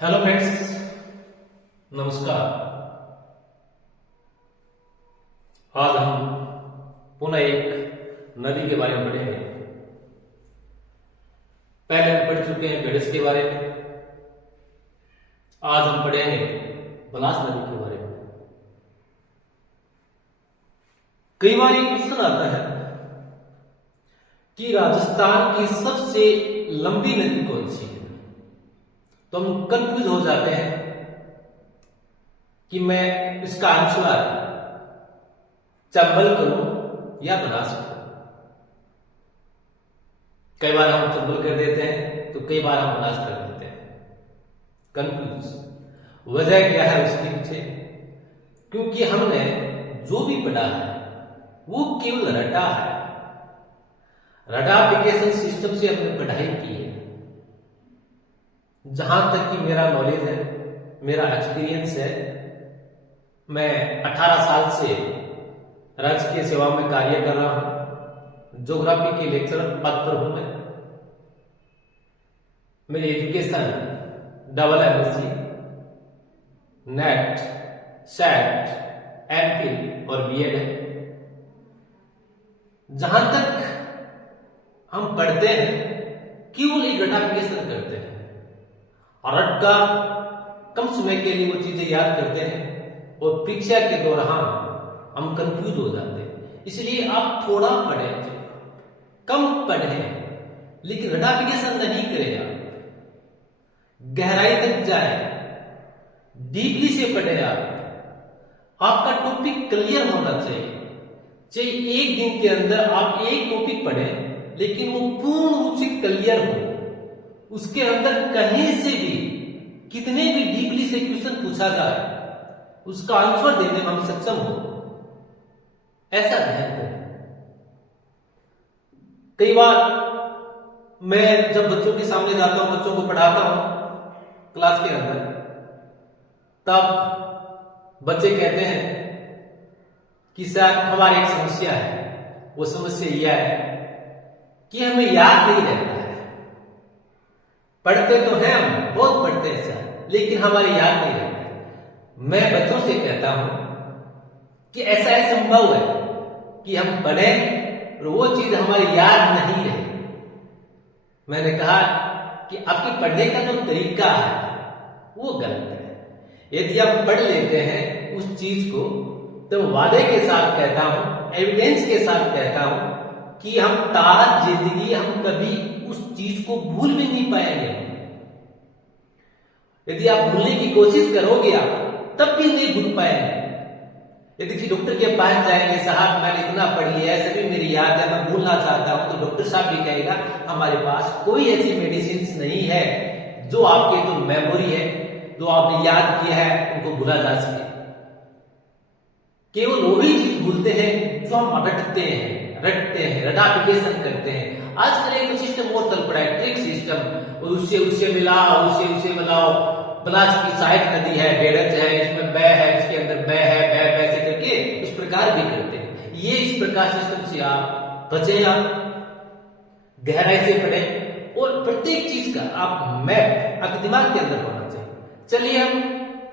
Hello friends, नमस्कार। आज हम पुनः एक नदी के बारे में पढ़ेंगे। पहले हम पढ़ चुके हैं बेड़स के बारे में। आज हम पढ़ेंगे बनास नदी के बारे में। कई बार एक क्वेश्चन आता है कि राजस्थान की सबसे लंबी नदी कौन सी है, तो हम कंफ्यूज हो जाते हैं कि मैं इसका आंसर चंबल करूं या बनास करूं। कई बार हम चंबल कर देते हैं तो कई बार हम बनास कर देते हैं। कंफ्यूज वजह क्या है उसके पीछे? क्योंकि हमने जो भी पढ़ा है वो केवल रटा है। रटा एप्लीकेशन सिस्टम से हमने पढ़ाई की है। जहां तक कि मेरा नॉलेज है, मेरा एक्सपीरियंस है, मैं 18 साल से राज्य की सेवा में कार्य कर रहा हूं। ज्योग्राफी के लेक्चरर पद पर हूं मैं। मेरी education double MSc, net, set, MPhil और बीएड है। जहां तक हम पढ़ते हैं केवल एक रटा एप्लीकेशन करते हैं और रट का कम समय के लिए वो चीजें याद करते हैं और परीक्षा के दौरान हम कंफ्यूज हो जाते हैं। इसलिए आप थोड़ा पढ़ें, कम पढ़ें, लेकिन रटा एप्लीकेशन नहीं करें। आप गहराई तक जाए, डीपली से पढ़े। आपका टॉपिक क्लियर होना चाहिए। चाहे एक दिन के अंदर आप एक टॉपिक पढ़ें, लेकिन वो पूर्ण रूप से क्लियर हो। उसके अंदर कहीं से भी कितने भी डीपली से क्वेश्चन पूछा जाए, उसका आंसर देने में हम सक्षम हो, ऐसा ध्यान करें। कई बार मैं जब बच्चों के सामने जाता हूं, बच्चों को पढ़ाता हूं क्लास के अंदर, तब बच्चे कहते हैं कि सर हमारी एक समस्या है। वो समस्या यह है कि हमें याद नहीं रहता है। पढ़ते तो हैं, हम बहुत पढ़ते हैं सर, लेकिन हमारी याद नहीं रहती। मैं बच्चों से कहता हूं कि ऐसा संभव है कि हम पढ़ें और वो चीज हमारी याद नहीं रहे। मैंने कहा कि आपके पढ़ने का जो तरीका है वो गलत है। यदि आप पढ़ लेते हैं उस चीज को, तो वादे के साथ कहता हूं, एविडेंस के साथ कहता हूं कि हम ताज जिंदगी हम कभी उस चीज को भूल भी नहीं पाएंगे। यदि आप भूलने की कोशिश करोगे आप तब भी नहीं भूल पाएंगे। यदि किसी डॉक्टर के पास जाएंगे, साहब मैंने इतना पढ़ लिया है, सभी मेरी याद है, मैं भूलना चाहता हूं, तो डॉक्टर साहब भी कहेगा हमारे पास कोई ऐसी मेडिसिन नहीं है जो आपके जो मेमोरी है, जो आपने याद किया है, उनको भूला जा सके। केवल वही चीज भूलते हैं जो हम रटते हैं, रटा एप्लीकेशन करते हैं। आजकल एक सिस्टम और चल पड़ा है, ट्रिक सिस्टम। उससे मिलाओ, उससे मिलाओ। बनास की सहायक नदी है, बेड़च है, इसमें बै है, इसके अंदर बै है, बै ऐसे करके इस प्रकार भी करते हैं। ये इस प्रकार सिस्टम से आप बचे, आप गहराई से पढ़ें और प्रत्येक चीज का आप मैप आपके दिमाग के अंदर होना चाहिए। चलिए हम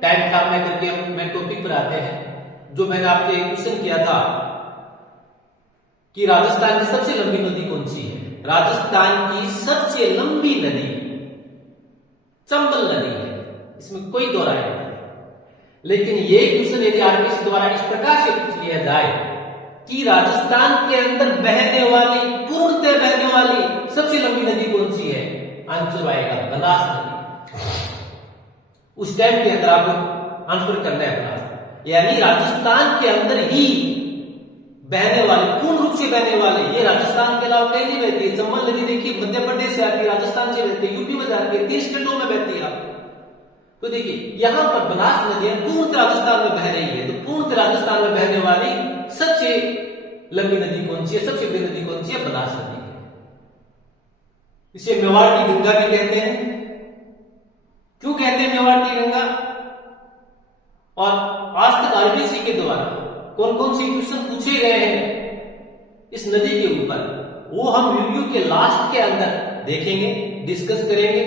टाइम काम में करके हम टॉपिक पर आते हैं। जो मैंने आपसे क्वेश्चन किया था कि राजस्थान की सबसे लंबी नदी कौन सी है। राजस्थान की सबसे लंबी नदी चंबल नदी है, इसमें कोई दो राय नहीं है। लेकिन ये क्वेश्चन यदि आरपीसी द्वारा इस प्रकार से पूछ लिया जाए कि राजस्थान के अंदर बहने वाली, पूर्णतः बहने वाली सबसे लंबी नदी कौन सी है, आंसर आएगा बनास नदी। उस टाइम के अंदर आपको आंसर करना है बनास। यानी राजस्थान के अंदर ही बहने वाले, पूर्ण रूप से बहने वाले, ये राजस्थान के अलावा कहीं नहीं बहती है। चंबल नदी देखिए मध्य प्रदेश से आती है, राजस्थान से बहती है, यूपी में जाती है, 30 स्टेटों में बहती है। तो देखिए यहां पर बनास नदी पूर्ण राजस्थान में बह रही है। तो पूर्ण राजस्थान में बहने वाली सबसे लंबी नदी कौन सी है, सबसे बड़ी नदी कौन सी है, बनास नदी है। इसे मेवाड़ की गंगा भी कहते हैं। क्यों कहते हैं मेवाड़ की गंगा? और आज तक आरबीसी के द्वारा कौन कौन से क्वेश्चन पूछे गए हैं इस नदी के ऊपर, वो हम वीडियो के लास्ट के अंदर देखेंगे, डिस्कस करेंगे।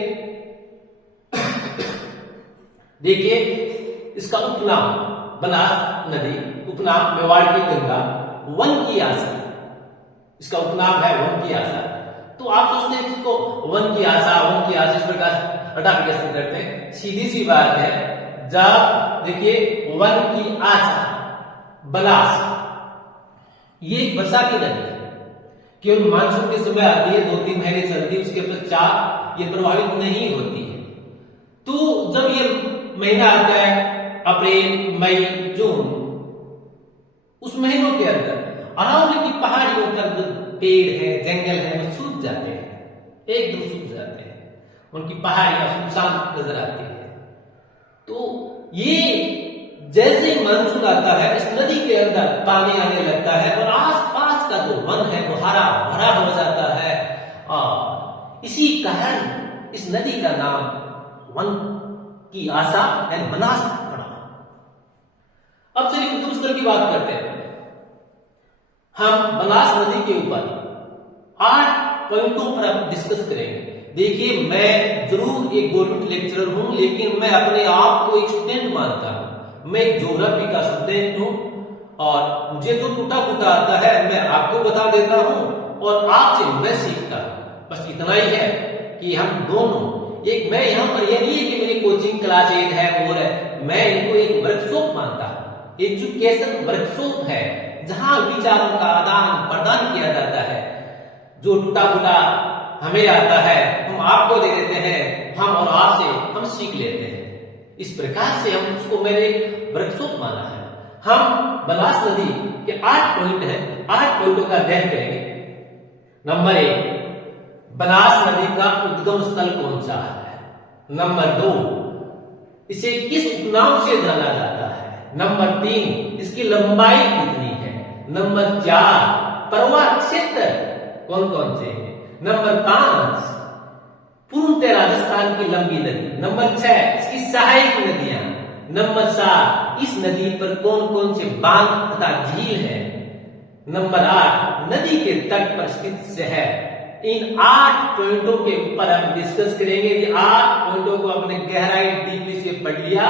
देखिए इसका उपनाम बनास नदी, उपनाम मेवाड़ की गंगा, वन की आशा, इसका उपनाम है वन की आशा। तो आप सोचते हैं इसको वन की आशा इस प्रकार रटाफिकेशन करते हैं, सीधी सी बात है। जब देखिए वन की आशा बनास, ये एक वर्षा की नदी है, केवल मानसून के समय आती है, 2-3 महीने चलती है, उसके पश्चात ये प्रभावित नहीं होती है। तो जब ये महीना आता है अप्रैल मई जून, उस महीनों के अंदर अरावली की पहाड़ियों पर जो पेड़ है जंगल है वो सूख जाते हैं, एकदम सूख जाते हैं, उनकी पहाड़ियां सुनसान नजर आती है। तो ये जैसे ही मानसून आता है इस नदी के अंदर पानी आने लगता है और आसपास का जो वन है वो हरा भरा हो जाता है, और इसी कारण इस नदी का नाम वन की आशा यानी बनास पड़ा। अब चलिए उद्गम स्थल की बात करते हैं। हम बनास नदी के ऊपर 8 पॉइंटों पर अब डिस्कस करेंगे। देखिए मैं जरूर एक गवर्नमेंट लेक्चरर हूं, लेकिन मैं अपने आप को एक स्टूडेंट मानता हूं। मैं एक ज्योग्राफी का स्टूडेंट हूं और मुझे तो टूटा फूटा आता है, मैं आपको बता देता हूं और आपसे मैं सीखता हूं। बस इतना ही है कि हम दोनों एक, मैं यहां पर यह नहीं है कि मेरी कोचिंग क्लास एक है और है, मैं इनको एक वर्कशॉप मानता हूं। एजुकेशन वर्कशॉप है जहां विचारों का आदान प्रदान किया जाता है। जो टूटा फूटा हमें आता है हम आपको दे देते हैं, हम और आपसे हम सीख लेते हैं। इस प्रकार से हम उसको मेरे वर्कशॉप माना है। हम बनास नदी के 8 पॉइंट हैं, 8 पॉइंटों का अध्ययन करेंगे। नंबर 1, बनास नदी का उद्गम स्थल कौन सा है। नंबर 2, इसे किस उपनाम से जाना जाता है। नंबर 3, इसकी लंबाई कितनी है। नंबर 4, पर्वत क्षेत्र कौन कौन से हैं। नंबर 5, पूर्णतः राजस्थान की लंबी नदी। नंबर 6, इसकी सहायक नदियां। नंबर 7, इस नदी पर कौन कौन से बांध तथा झील है। नंबर 8, नदी के तट पर स्थित शहर। इन 8 पॉइंटों के ऊपर हम डिस्कस करेंगे। यदि 8 पॉइंटों को आपने गहराई डीपली से पढ़ लिया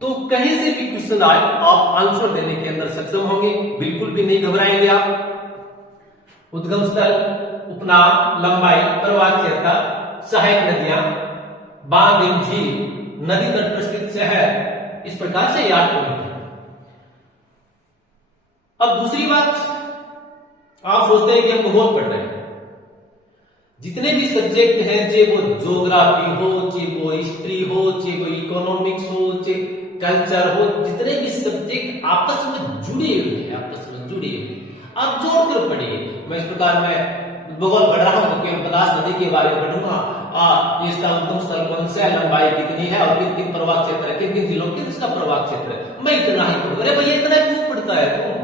तो कहीं से भी क्वेश्चन आए आप आंसर देने के अंदर सक्षम होंगे, बिल्कुल भी नहीं घबराएंगे आप। उद्गम स्थल, उपनाम, लंबाई, पर्वत क्षेत्र, सहायक नदियां, बांध एवं झील, नदी तट पर स्थित शहर, इस प्रकार से याद करेंगे। अब दूसरी बात, आप सोचते हैं कि हम भूगोल पढ़ रहे हैं। जितने भी सब्जेक्ट हैं, चाहे वो ज्योग्राफी हो, चाहे वो हिस्ट्री हो, चाहे वो इकोनॉमिक्स हो, चाहे कल्चर हो, जितने भी सब्जेक्ट आपस में जुड़े हुए हैं, आपस में जुड़े हुए, आप जोड़कर पढ़िए। मैं इस प्रकार मैं भूगोल पढ़ रहा हूं तो बनास नदी के बारे में पढ़ूंगा, इसका उद्गम स्थल कौन सा है, लंबाई कितनी है और किन किन पर्वत क्षेत्र है, किन किन जिलों के इसका पर्वत क्षेत्र है। मैं इतना ही पढ़ूंगा। अरे भैया इतना क्यों पढ़ता है तुम,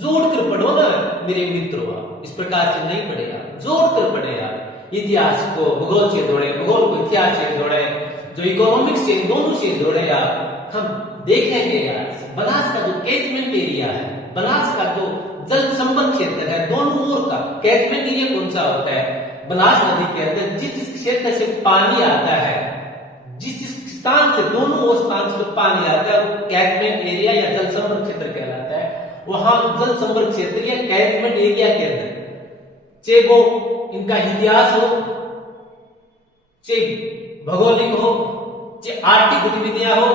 जोड़कर पढ़ो ना मेरे मित्रों। इस प्रकार से नहीं पढ़ेगा, जोड़कर पढ़ेगा। इतिहास को भूगोल से जोड़े, भूगोल को इतिहास से जोड़े, जो इकोनॉमिक्स से, दोनों से जोड़े यार। हम देखेंगे यार बनास का जो कैचमेंट एरिया है, बनास का जो जल संबंध क्षेत्र है, दोनों ओर का कैचमेंट एरिया कौन सा होता है। बनास नदी के अंदर जिस जिस क्षेत्र से पानी आता है, जिस जिस स्थान से, दोनों ओर स्थान से पानी आता है, वो कैचमेंट एरिया या जल संबंध क्षेत्र कहलाता है। वहां जल संबंध क्षेत्र या कैचमेंट एरिया के अंदर चाहे वो इनका इतिहास हो, चाहे भौगोलिक हो, चाहे आर्थिक गतिविधियां हो,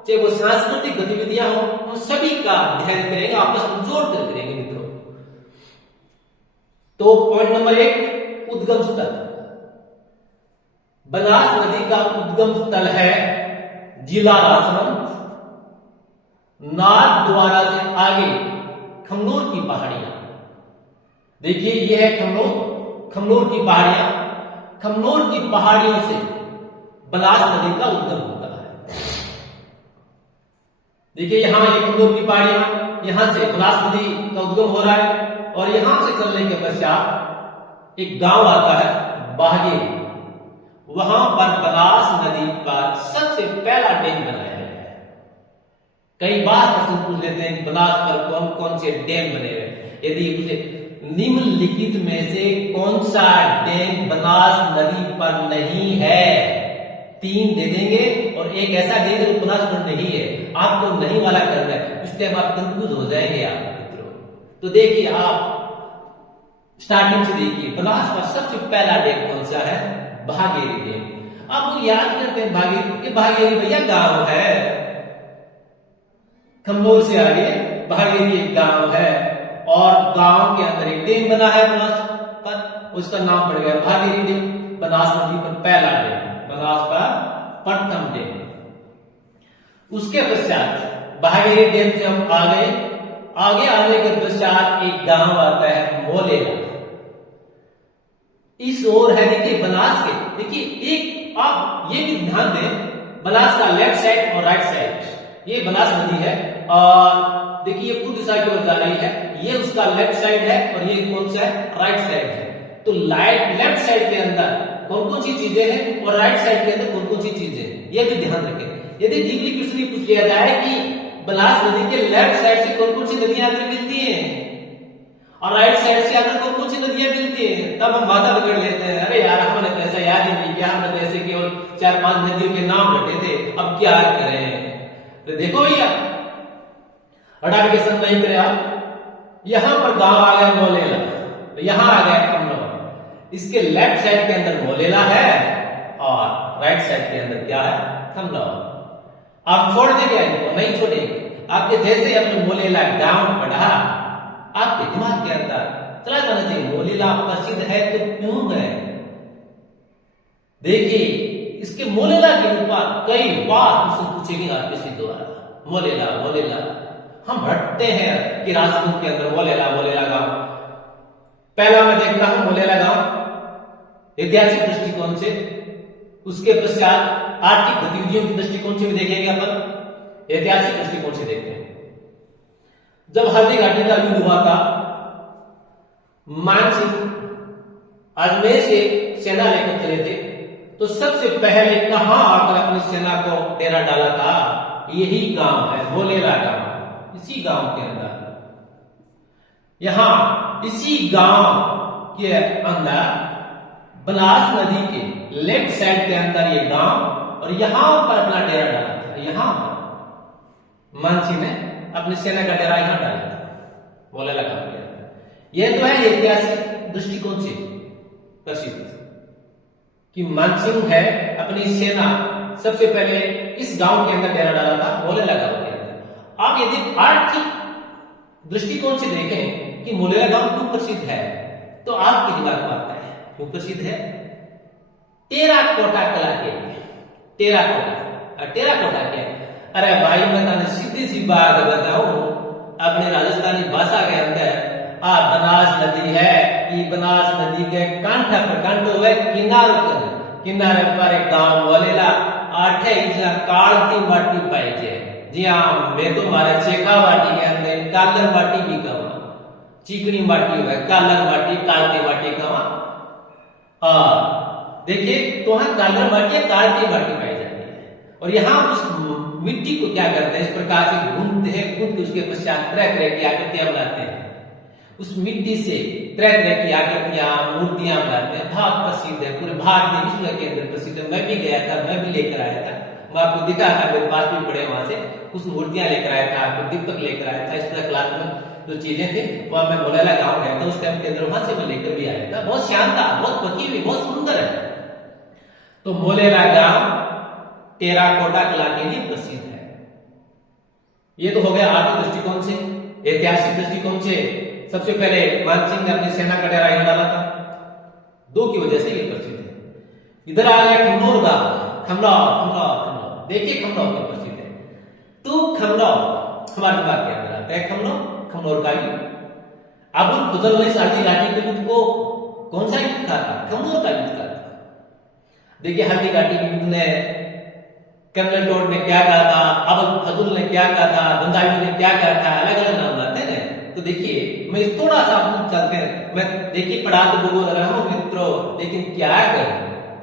चाहे वो सांस्कृतिक गतिविधियां हो, उन सभी का अध्ययन करेंगे, आपस में जोड़कर करेंगे मित्रों। तो पॉइंट नंबर 1, उद्गम स्थल। बनास नदी का उद्गम स्थल है जिला राजसमंद, नाथद्वारा से आगे खमनोर की पहाड़ियां। देखिए यह है खमनोर की पहाड़ियां। खमनोर की पहाड़ियों से बनास नदी का उद्गम होता है। देखिए यहां ये खमनोर की पहाड़ियां, यहां से बनास नदी का उद्गम हो रहा है और यहां से चलने के पश्चात एक गांव आता है बाहगे। वहां पर बनास नदी पर सबसे पहला डैम बनाया गया है। कई बार प्रश्न पूछ लेते हैं कि बनास पर कौन कौन से डैम बने हुए। यदि उसे निम्नलिखित में से कौन सा डैम बनास नदी पर नहीं है, 3 दे देंगे और एक ऐसा दे देंगे प्लस वन नहीं है, आपको नहीं वाला करना है, इस टाइम आप कंफ्यूज हो जाएंगे आप मित्रों। तो देखिए आप स्टार्टिंग से देखिए, बनास का सबसे पहला डैम कौन सा है? भागेरी डैम। आप वो याद करते हैं भागेरी, ये भागेरी भैया गांव है, खमनोर से आगे भागेरी एक गांव है और गांव के अंदर एक डैम बना है बनास पर, उसका नाम पड़ गया भागेरी डैम। बनास नदी पर पहला डैम, बनास का प्रथम डैम। उसके पश्चात भागीरथी डैम से हम आ गए, आगे आने के पश्चात एक गांव आता है मोलेला, इस ओर है देखिए बनास के। देखिए एक आप ये भी ध्यान दें, बनास का लेफ्ट साइड और राइट साइड, ये बनास नदी है और देखिए ये पूर्व दिशा की ओर जा रही है, ये उसका लेफ्ट साइड है और ये कौन सा है? राइट साइड है। तो लेफ्ट साइड के अंदर कौन कौन सी चीजें हैं और राइट साइड के अंदर कौन कौन सी चीजें हैं, ये भी ध्यान रखें। यदि डीपली क्वेश्चन पूछ लिया जाए कि बनास नदी के लेफ्ट साइड से कौन कौन सी नदियां आकर मिलती हैं और राइट साइड से आकर कौन कौन सी नदियां मिलती हैं, तब हम माथा पकड़ लेते हैं, अरे यार हमने तो ऐसा याद ही नहीं किया, हमने तो ऐसे केवल 4-5 नदियों के नाम रटे थे, अब क्या करें। तो देखो भैया आइडेंटिफिकेशन नहीं करे आप, यहां पर गांव आ गया मोलेला, तो यहां आ गया खमनौर, इसके लेफ्ट साइड के अंदर मोलेला है और राइट साइड के अंदर क्या है? खमनौर। आप छोड़ देंगे इनको? नहीं छोड़ेंगे। आपके जैसे अपने मोलेला गांव पढ़ा, आपके दिमाग के अंदर चला जाना चाहिए मोलेला प्रसिद्ध है तो क्यों है। देखिए इसके मोलेला के ऊपर कई बार क्वेश्चन पूछेंगे आपके द्वारा, मोलेला मोलेला। हम भटकते हैं कि राजपूत के अंदर मोलेला मोलेला गांव। पहला मैं देखता हूं मोलेला गांव ऐतिहासिक दृष्टिकोण से, उसके पश्चात आर्थिक गतिविधियों की दृष्टिकोण से भी देखेंगे अपन, ऐतिहासिक दृष्टिकोण से देखते हैं। जब हल्दी घाटी का युद्ध हुआ था, मान सिंह अजमेर से सेना लेकर चले थे, तो सबसे पहले कहां आकर अपनी सेना को डेरा डाला था? यही गांव है मोलेला गांव, इसी गांव के अंदर, यहां इसी गांव के अंदर बनास नदी के लेफ्ट साइड के अंदर ये गांव, और यहां पर अपना डेरा डाला था। यहां पर मानसी ने अपनी सेना का डेरा यहां डाला था मोलेला गांव के अंदर। यह तो है ऐतिहासिक दृष्टिकोण से प्रसिद्ध कि मानसिंह है अपनी सेना सबसे पहले इस गांव के अंदर डेरा डाला था, मोलेला गांव के अंदर। आप यदि आर्थिक दृष्टिकोण से देखें कि मोलेला गांव क्यों प्रसिद्ध है, तो आपके दिमाग में आता है क्यों प्रसिद्ध है? टेराकोटा कला के लिए। टेराकोटा क्या है? अरे भाई मैं तुम्हें सीधी सी बात बताऊं, अपने राजस्थानी भाषा के अंदर बनास नदी है, ये बनास नदी के कंठ पर कंठ हुए किनारे पर एक गांव मोलेला, 8 इंच कालती माटी पाई है। जी हाँ, मैं तो हमारे शेखा माटी के अंदर कालर माटी भी कहूँ, चिकनी माटी हुआ, कालर माटी कालती माटी कहूँ। देखिए तो वहां कालर माटी या कालती माटी पाई जाती है, और यहाँ उस मिट्टी को क्या करते हैं, इस प्रकार से घूमते हैं, घूम के उसके पश्चात तरह तरह की आकृतियां बनाते हैं। उस मिट्टी से तरह तरह की आकृतियां मूर्तियां बनाते हैं। बहुत प्रसिद्ध है, पूरे भारत में विश्व के अंदर प्रसिद्ध है। मैं भी गया था, मैं भी लेकर आया था, मैं आपको दिखा था, मेरे पास भी पड़े वहां से कुछ मूर्तियां लेकर आया था, आपको दीपक लेकर आया था, इस तरह कलात्मक जो चीजें थी वहां मैं मोलेला गांव गया था उस टाइम के अंदर, वहां से मैं लेकर भी आया था। बहुत शानदार, बहुत पकी हुई, बहुत सुंदर है। तो मोलेला गांव टेराकोटा कला के लिए प्रसिद्ध है। ये तो हो गया आर्थिक दृष्टिकोण से। ऐतिहासिक दृष्टिकोण से सबसे पहले मानसिंह ने अपनी सेना का डेरा यहां डाला था, 2 की वजह से ये प्रसिद्ध है। इधर आ गया खमनौर गांव, खमनौर। देखिए खमनौर क्यों प्रसिद्ध है? तो खमनौर हमारे दिमाग के अंदर आता है, खमनौर का युद्ध। अबुल फजल ने हल्दी घाटी के युद्ध को कौन सा युद्ध कहा था? खमनौर का युद्ध कहा था। देखिए हल्दी घाटी के युद्ध ने कर्नल टोड ने क्या कहा था, अबुल फजल ने क्या कहा था, बंदावी ने क्या कहा था, अलग अलग नाम लाते हैं। तो देखिए मैं थोड़ा सा आप चलते हैं, मैं देखिए पढ़ा तो भूगोल रहा हूं मित्रों, लेकिन क्या करें,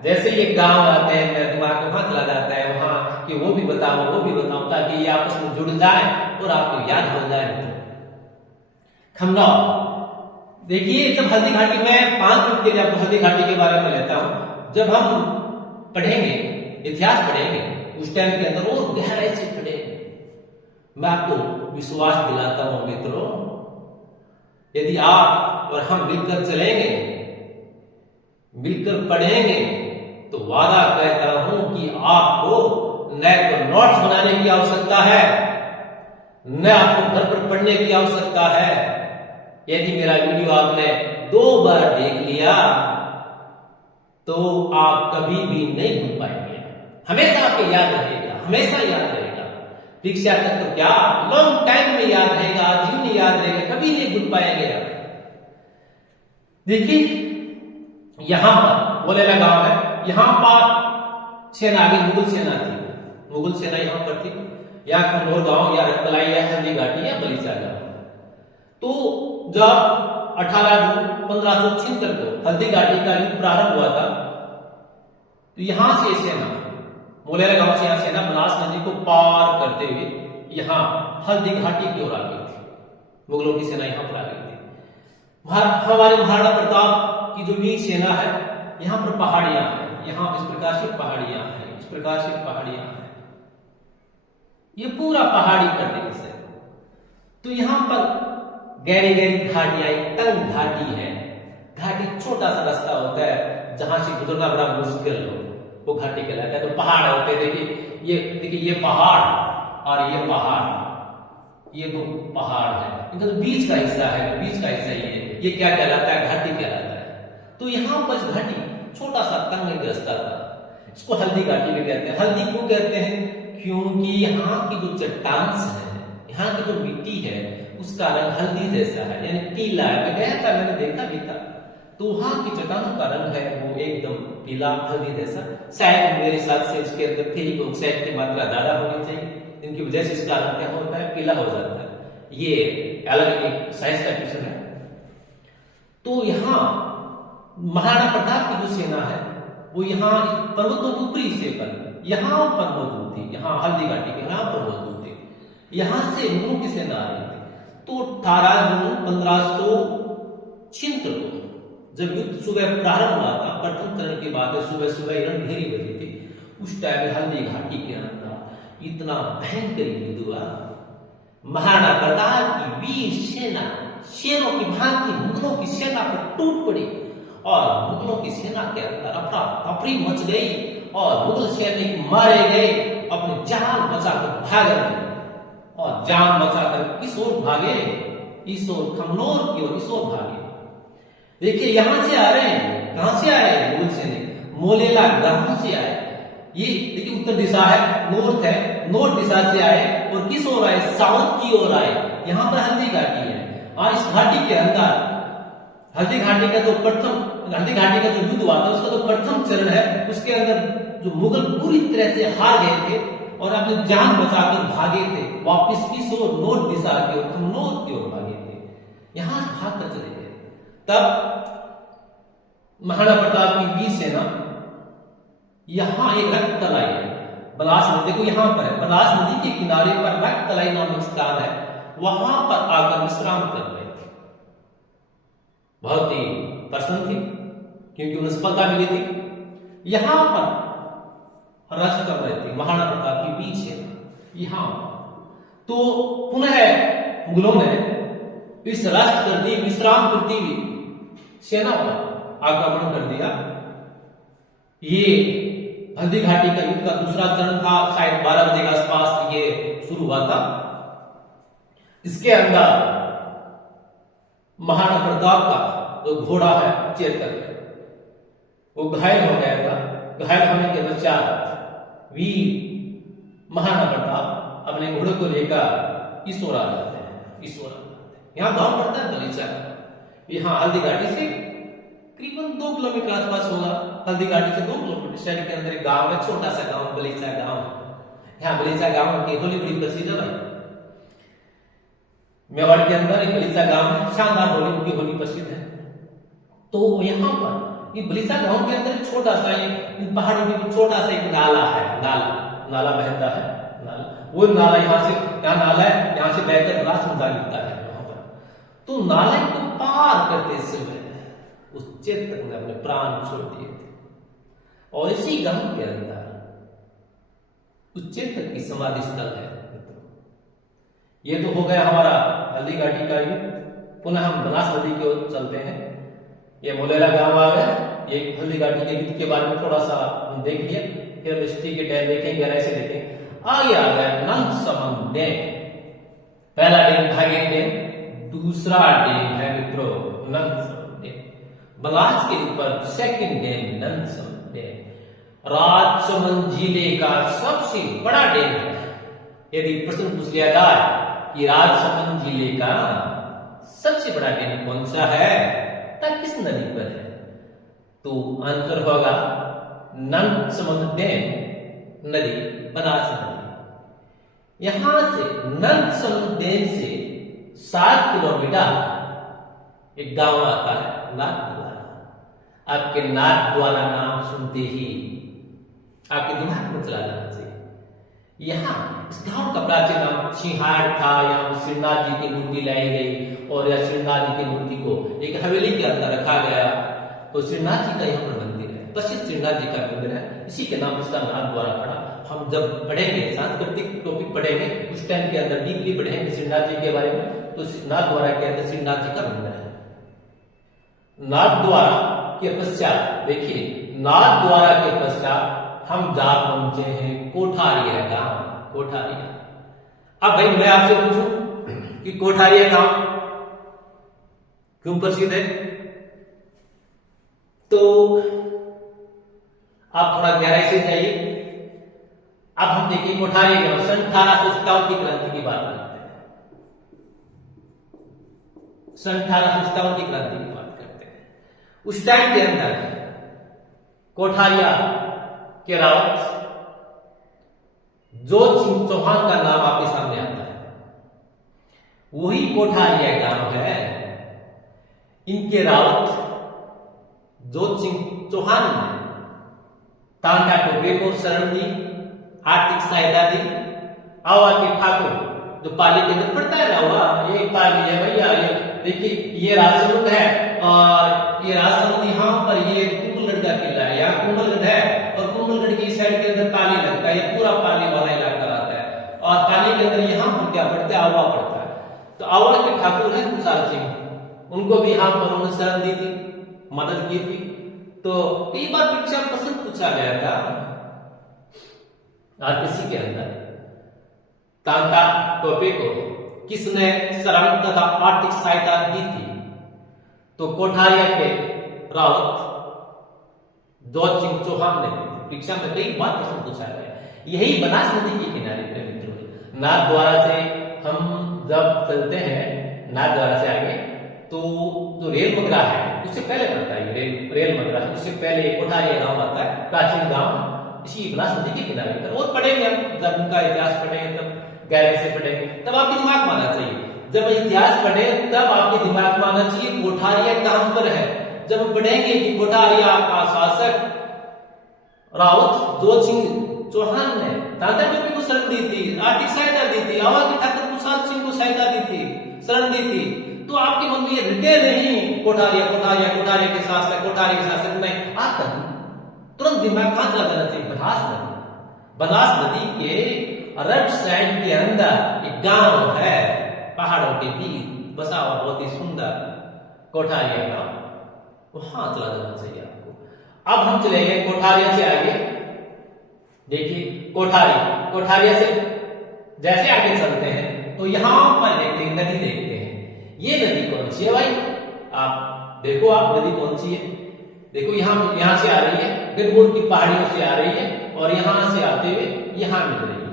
जैसे ये गांव आते हैं मेरा दिमाग में वहां चला जाता है, वहां कि वो भी बताओ ताकि ये आपस में जुड़ जाए और आपको याद हो जाए। खमनौर देखिए, जब हल्दी घाटी में 5 मिनट के लिए आपको हल्दी घाटी के बारे में लेता हूं, जब हम पढ़ेंगे इतिहास पढ़ेंगे उस टाइम के अंदर और गहराई से पढ़ेंगे। मैं आपको विश्वास दिलाता हूं मित्रों, यदि आप और हम मिलकर चलेंगे, मिलकर पढ़ेंगे, तो वादा कहता हूं कि आपको न तो नोट्स बनाने की आवश्यकता है, न आपको घर पर पढ़ने की आवश्यकता है। यदि मेरा वीडियो आपने 2 बार देख लिया तो आप कभी भी नहीं भूल पाएंगे, हमेशा आपको याद रहेगा, हमेशा याद रहेगा। परीक्षा तक तो क्या, लॉन्ग टाइम में याद रहेगा, जीवन में याद रहेगा, कभी नहीं भूल पाएंगे आप। देखिए यहां पर बोलेला गांव है, यहां पर सेना आ गई, मुगल सेना थी, मुगल सेना यहां पर थी। यहाँ खनौर गांव या रतलाई या हल्दी घाटी या बलीचा गांव। तो जब 18 जून 1576 को हल्दी घाटी का युद्ध प्रारंभ हुआ था, तो यहां से सेना मोलेरा गांव से यहां सेना बनास नदी को पार करते हुए यहां हल्दी घाटी की ओर आ गई थी। मुगलों की सेना यहां पर आ गई थी। हमारे महाराणा प्रताप की जो वीर सेना है, यहां पर पहाड़ियां हैं, यहां इस प्रकार से पहाड़ियां हैं, इस प्रकार से पहाड़ियां हैं, ये पूरा पहाड़ी प्रदेश है। तो यहां पर गहरी गहरी घाटियां, तंग घाटी है, घाटी छोटा सा रास्ता होता है जहां से गुजरना बड़ा मुश्किल हो, वो घाटी कहलाता है। तो पहाड़ होते हैं, देखिए ये पहाड़ और ये पहाड़, ये 2 पहाड़ है, इनका तो बीच का हिस्सा है, बीच का हिस्सा ये क्या कहलाता है, घाटी कहलाता है। तो यहां पर घाटी छोटा सा तंग रास्ता था, इसको हल्दी घाटी में कहते हैं। हल्दी क्यों कहते हैं? क्योंकि यहाँ की जो चट्टान है, यहाँ की जो मिट्टी है, उसका रंग हल्दी जैसा है, यानी पीला है। मैं गया था, मैंने देखा भी था, तो वहां की चट्टानों का रंग है वो एकदम पीला हल्दी जैसा। शायद मेरे हिसाब से इसके अंदर फेरिक ऑक्साइड की मात्रा ज्यादा होनी चाहिए, इनकी वजह से इसका रंग क्या होता है, पीला हो जाता है। ये अलग एक साइंस का क्वेश्चन है। तो यहाँ महाराणा प्रताप की जो सेना है वो यहाँ पर्वतों के ऊपरी हिस्से पर यहाँ पर मौजूद थी, यहाँ हल्दी घाटी के यहाँ पर मौजूद थी। यहाँ से मुगलों की सेना आ रही थी। तो 18 जून 1576 को जब युद्ध सुबह प्रारंभ हुआ था, प्रथम चरण की बात है, सुबह सुबह रणभेरी बजी थी, उस टाइम हल्दी घाटी के अंदर इतना भयंकर युद्ध हुआ। महाराणा प्रताप की वीर सेना शेरों की भांति मुगलों की सेना पर टूट पड़ी और मुगलों की सेना के अंदर अफरा तफरी मच गई और मुगल सैनिक मारे गए, अपनी जान बचाकर भाग गए। और जान बचाकर किस ओर भागे? इस ओर खमनोर की ओर, इस ओर भागे। देखिए यहां से आ रहे हैं, कहां से आए मुगल सैनिक? मोलेला गांव से आए। ये देखिए उत्तर दिशा है, नॉर्थ है, नॉर्थ दिशा से आए और किस ओर आए? साउथ की ओर आए। यहां पर हल्दी घाटी है और इस घाटी के अंदर हल्दी घाटी का जो युद्ध हुआ था, उसका जो प्रथम चरण है, उसके अंदर जो मुगल पूरी तरह से हार गए थे और अपनी जान बचाकर भागे थे, वापस किस ओर? नॉर्थ दिशा की ओर, नॉर्थ की ओर भागे थे, यहां भाग कर चले गए। तब महाराणा प्रताप की वीर सेना यहां एक रक्त तलाई है, बनास नदी, देखो यहां पर है, बनास नदी के किनारे पर रक्त तलाई नामक स्थान है, वहां पर आकर विश्राम कर रहे थे। बहुत ही प्रसन्न थी क्योंकि उन्हें सफलता मिली थी। यहां पर रश कर रहे थे महाराणा प्रताप की वीर सेना यहां। तो पुनः मुगलों ने इस रश करती विश्राम करती हुई सेना पर आक्रमण कर दिया। ये हल्दी घाटी का युद्ध का दूसरा चरण था, शायद 12 बजे के आसपास ये शुरू हुआ था। इसके अंदर महाराणा प्रताप का जो घोड़ा है चेतक, वो घायल हो गया था। घायल होने के पश्चात वीर महाराणा प्रताप अपने घोड़े को लेकर इस ओर आ जाते हैं, इस ओर आ जाते हैं। यहाँ गांव पड़ता है बलीचा, यहाँ हल्दी घाटी से करीबन 2 किलोमीटर आसपास होगा। हल्दी घाटी से 2 किलोमीटर शहर के अंदर एक गांव है, छोटा सा गांव बलीचा गांव। यहाँ बलीचा गांव की होली बड़ी प्रसिद्ध है भाई। मेवाड़ के अंदर एक बलीचा गांव है, शानदार होली, उनकी होली प्रसिद्ध है। तो यहाँ पर ये बलीचा गांव के अंदर छोटा सा इन पहाड़ों में छोटा सा एक नाला है, नाला बहता है, नाला, वो नाला यहाँ नाला है, यहाँ से बहकर रासमुंदा गिरता है वहां पर। तो नाले को पार करते समय उस चेतक ने अपने प्राण छोड़ दिए थे। और इसी गांव के अंदर उच्चेतर की समाधि स्थल है। ये तो हो गया हमारा हल्दी घाटी का युद्ध। पुनः हम बनास नदी की ओर चलते हैं। ये मोलेरा गांव आ गया। ये हल्दी घाटी के युद्ध के बारे में थोड़ा सा हम देख लिया, फिर हम हिस्ट्री के टाइम देखेंगे, गहराई से देखेंगे। आगे आ गया नंदसमन डैम। पहला डैम भागे डैम, दूसरा डैम है मित्रों नंदसमन डैम। बनास के ऊपर सेकंड डैम नंदसमन डैम राजसमंद जिले का सबसे बड़ा डैम है। यदि प्रश्न पूछ लिया जाए कि राजसमंद जिले का सबसे बड़ा डैम कौन सा है, तब किस नदी पर है, तो आंसर होगा नंदसमन डैम नदी, बनास नदी। यहां से नंदसमन डैम से 7 किलोमीटर एक गांव आता है नाथद्वारा। आपके नाथद्वारा नाम सुनते ही आपके दिमाग में चला जाना चाहिए। यहाँ इस गांव का प्राचीन नाम छिहाड़ था। यहाँ श्रीनाथ जी की मूर्ति लाई गई और यह श्रीनाथ जी की मूर्ति को एक हवेली के अंदर रखा गया। तो श्रीनाथ जी का यहाँ पर मंदिर है, प्रसिद्ध श्रीनाथ जी का मंदिर है, इसी के नाम इसका नाथद्वारा पड़ा। हम जब पढ़ेंगे सांस्कृतिक टॉपिक पढ़ेंगे उस टाइम के अंदर डीपली पढ़ेंगे श्रीनाथ जी के बारे में, तो नाथद्वारा के अंदर श्रीनाथ जी का मंदिर है। नाथद्वारा के पश्चात देखिए, नाथद्वारा के पश्चात हम जा पहुंचे हैं कोठारिया गांव। कोठारिया, अब भाई मैं आपसे पूछूं कि कोठारिया गांव क्यों प्रसिद्ध है, तो आप थोड़ा गहराई से जाइए। अब हम देखिए कोठारिया गांव 1857 की क्रांति की बात करते हैं। 1857 की क्रांति की बात करते हैं। उस टाइम के अंदर कोठारिया के रावत जोत सिंह चौहान का नाम आपके सामने आता है। वही कोठारिया गांव है। इनके रावत जोत सिंह चौहान ने टांका टोपे को शरण दी, आर्थिक सहायता दी। आवा के ठाकुर जो पाली के अंदर पड़ता है ना, हुआ ये पाली है भैया, ये देखिए ये राजसमंद है और ये राजसमंद यहाँ पर ये कुंभलगढ़ का किला है। यहाँ कुंभलगढ़ है और कुंभलगढ़ की साइड के अंदर पाली लगता है। ये पूरा पाली वाला इलाका आता है और पाली के अंदर यहाँ पर क्या पड़ता है, आवा पड़ता है। तो आवा के ठाकुर है कुशाल सिंह, उनको भी यहाँ पर उन्होंने शरण दी थी, मदद की थी। तो कई बार परीक्षा में प्रश्न पूछा गया था आरपीसी के अंदर, टांका टोपे को किसने शरण तथा आर्थिक सहायता दी थी, तो कोठारिया के रावत जोत सिंह चौहान ने। परीक्षा में कई बार प्रश्न पूछा गया। यही बनास नदी के किनारे पर मित्रों, नाथद्वारा से हम जब चलते हैं, नाथद्वारा से आगे तो जो रेल मगरा है उससे पहले पड़ता है, रेल मगरा है उससे पहले कोठारिया गांव आता है, प्राचीन गांव इसी बनास नदी के किनारे पर। और पढ़ेंगे हम, जब उनका इतिहास पढ़ेंगे तब गहराई से पढ़ेंगे, तब आपके दिमाग में आना चाहिए। जब इतिहास पढ़े तब आपके दिमाग में आना चाहिए कोठारिया कहां पर है। जब हम पढ़ेंगे कि कोठारिया का शासक रावत जोत सिंह चौहान ने टांका टोपे को शरण दी थी, आर्थिक सहायता दी थी, आवा के ठाकुर कुशाल सिंह को सहायता दी थी, शरण दी थी, तो आपके मन में ये रिटे नहीं कोठारिया कोठारिया कोठारिया के शासक, कोठारिया के शासक नहीं आता, तुरंत दिमाग कहां चला जाना चाहिए, बनास नदी। बनास नदी के अरब साइड के अंदर एक गांव है, पहाड़ों के बीच बसा हुआ बहुत ही सुंदर कोठारिया गांव, वहां चला जाना चाहिए आपको। अब हम चलेंगे कोठारिया से आगे। देखिए कोठारिया से जैसे आगे चलते हैं तो यहां पर देखते हैं नदी, देखते हैं ये नदी कौन सी है भाई, आप देखो, आप नदी कौन सी है, देखो यहां से आ रही है, गणगौर की पहाड़ियों से आ रही है और यहां से आते हुए यहां मिल रही है।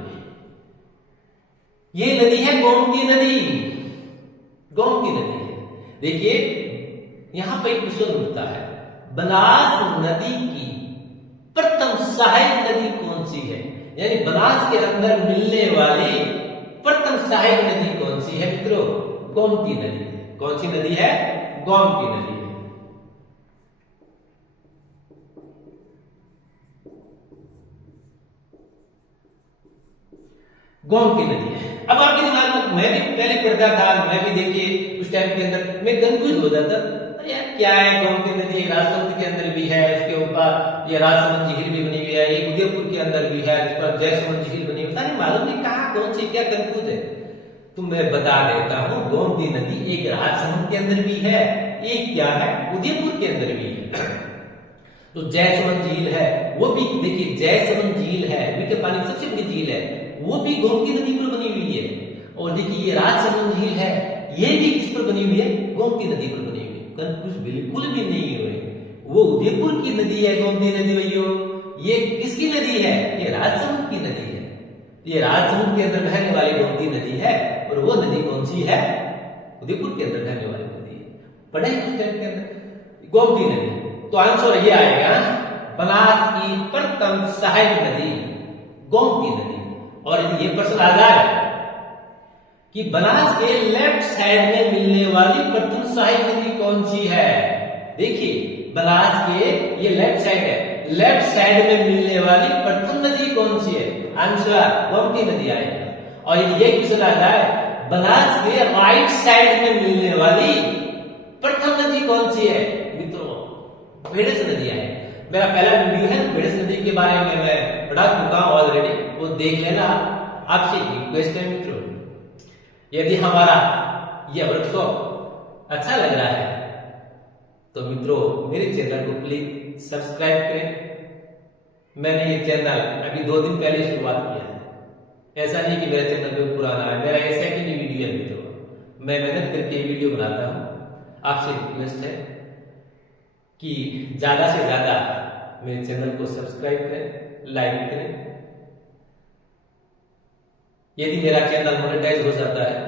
ये नदी है गोमती नदी, गोमती नदी है। देखिए यहां पर एक प्रश्न उठता है, बनास नदी की प्रथम सहायक नदी कौन सी है, यानी बनास के अंदर मिलने वाली प्रथम सहायक नदी कौन सी है मित्रों, गोमती नदी है। कौन सी नदी है, गोमती नदी है। गोमती नदी है। अब आपके दिमाग में, मैं भी पहले पढ़ता था, मैं भी देखिए उस टाइम के अंदर मैं कंफ्यूज हो जाता, अरे यार क्या है। गोमती नदी राजसमंद के अंदर भी है, इसके ऊपर ये राजसमंद झील भी बनी हुई है, ये उदयपुर के अंदर भी है, इस पर जयसमंद झील बनी हुई है। मालूम नहीं कहाँ कौन सी क्या कंफ्यूज है। तो मैं बता देता हूँ, गोमती नदी एक राजसमंद के अंदर भी है, एक क्या है उदयपुर के अंदर भी है। तो जयसमंद झील है वो भी, देखिए जयसमंद झील है मीठे पानी की सबसे बड़ी झील है, वो भी गोमती नदी पर बनी हुई है। और देखिए ये राजसमंद झील है, ये भी किस पर बनी हुई है, गोमती नदी पर बनी हुई है। कंफ्यूज बिल्कुल भी नहीं हुए, वो उदयपुर की नदी है गोमती नदी भैया। ये किसकी नदी है, ये राजसमंद की नदी है। ये राजसमंद के अंदर बहने वाली गोमती नदी है, और वो नदी कौन सी है, उदयपुर के अंदर बहने वाली नदी है। पढ़े उस टाइम के अंदर गोमती नदी। तो आंसर ये आएगा, बनास की प्रथम सहायक नदी गोमती नदी। और यदि ये प्रश्न आ जाए कि बनास के लेफ्ट साइड में मिलने वाली प्रथम सहायक नदी कौन सी है, देखिए बनास के ये लेफ्ट साइड है, लेफ्ट साइड में मिलने वाली प्रथम नदी कौन सी है, आंसर गोमती नदी आएगा। और यदि ये क्वेश्चन आ जाए बनास के राइट साइड में मिलने वाली प्रथम नदी कौन सी है, मित्रों भेड़स नदी है। मेरा पहला वीडियो है भेड़स नदी के बारे में मैं पढ़ा चुका हूं ऑलरेडी, वो देख लेना। आपसे रिक्वेस्ट है मित्रों, यदि हमारा यह वर्कशॉप अच्छा लग रहा है तो मित्रों मेरे चैनल को प्लीज सब्सक्राइब करें। मैंने ये चैनल अभी 2 दिन पहले शुरुआत किया है, ऐसा नहीं कि मेरा चैनल कोई पुराना है, मेरा ये सेकंड वीडियो है मित्रों। मैं मेहनत करके ये वीडियो बनाता हूँ। आपसे रिक्वेस्ट है कि ज्यादा से ज्यादा मेरे चैनल को सब्सक्राइब करें, लाइक करें। यदि मेरा चैनल मोनेटाइज हो जाता है,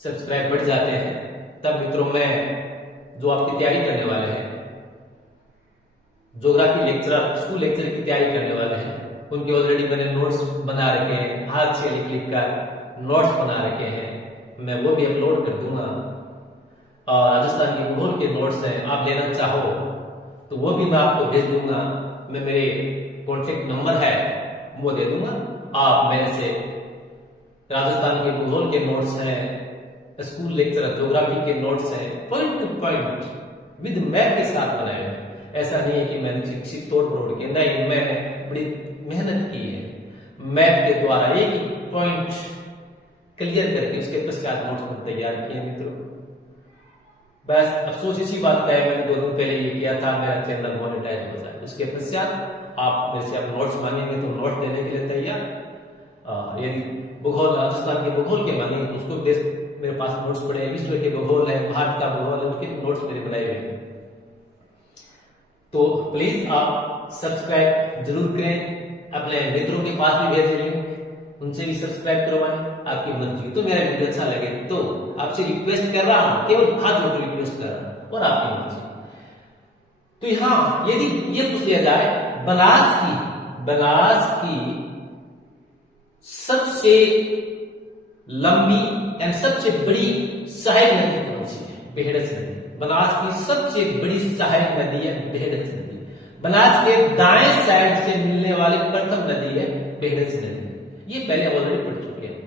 सब्सक्राइब बढ़ जाते हैं, तब मित्रों मैं जो आपकी तैयारी करने वाले हैं, ज्योग्राफी लेक्चरर, स्कूल लेक्चर की तैयारी करने वाले हैं, उनके ऑलरेडी मैंने नोट्स बना रखे हैं, हाथ से लिख लिख कर नोट्स बना रखे हैं, मैं वो भी अपलोड कर दूंगा। और राजस्थान की भूगोल के नोट्स हैं, आप लेना चाहो तो वो भी मैं आपको भेज दूंगा। मैं मेरे कॉन्टेक्ट नंबर है वो दे दूंगा, आप मेरे से राजस्थान के भूगोल के नोट्स हैं, स्कूल लेक्चर ज्योग्राफी के नोट्स हैं, point two point with map के साथ बनाए हुए। ऐसा नहीं है कि मैंने शिक्षित तोड़ तोड़ के, नहीं, मैंने बड़ी मेहनत की है। मैप के द्वारा एक पॉइंट क्लियर करके उसके पश्चात नोट्स तैयार किए मित्रों। बस अफसोस इसी बात का है, मैंने 2 दिन पहले ये किया था, मेरा चैनल मोनेटाइज हो जाए, उसके पश्चात आप मेरे से आप नोट्स मांगेंगे तो नोट देने के लिए तैयार। यदि भूगोल राजस्थान के भूगोल के मांगेंगे तो उसको बेस मेरे पास नोट्स पड़े हैं, विश्व के भूगोल है, भारत का भूगोल है, उसके नोट्स मेरे बनाए हुए हैं। तो प्लीज आप सब्सक्राइब जरूर करें, अपने मित्रों के पास भी भेज लें, उनसे भी सब्सक्राइब करवाएं, आपकी मर्जी। तो मेरा वीडियो अच्छा लगे तो आपसे रिक्वेस्ट कर रहा हूं, केवल हाथ जोड़ रिक्वेस्ट कर रहा हूं, और आपकी मर्जी। तो यहां यदि ये पूछ लिया जाए बनास की सबसे लंबी एंड सबसे बड़ी सहायक नदी कौन सी है, भेड़स नदी। बनास की सबसे बड़ी सहायक नदी है भेड़स नदी। बनास के दाएं साइड से मिलने वाली प्रथम नदी है भेड़स नदी। ये पहले ऑलरेडी पढ़ चुके हैं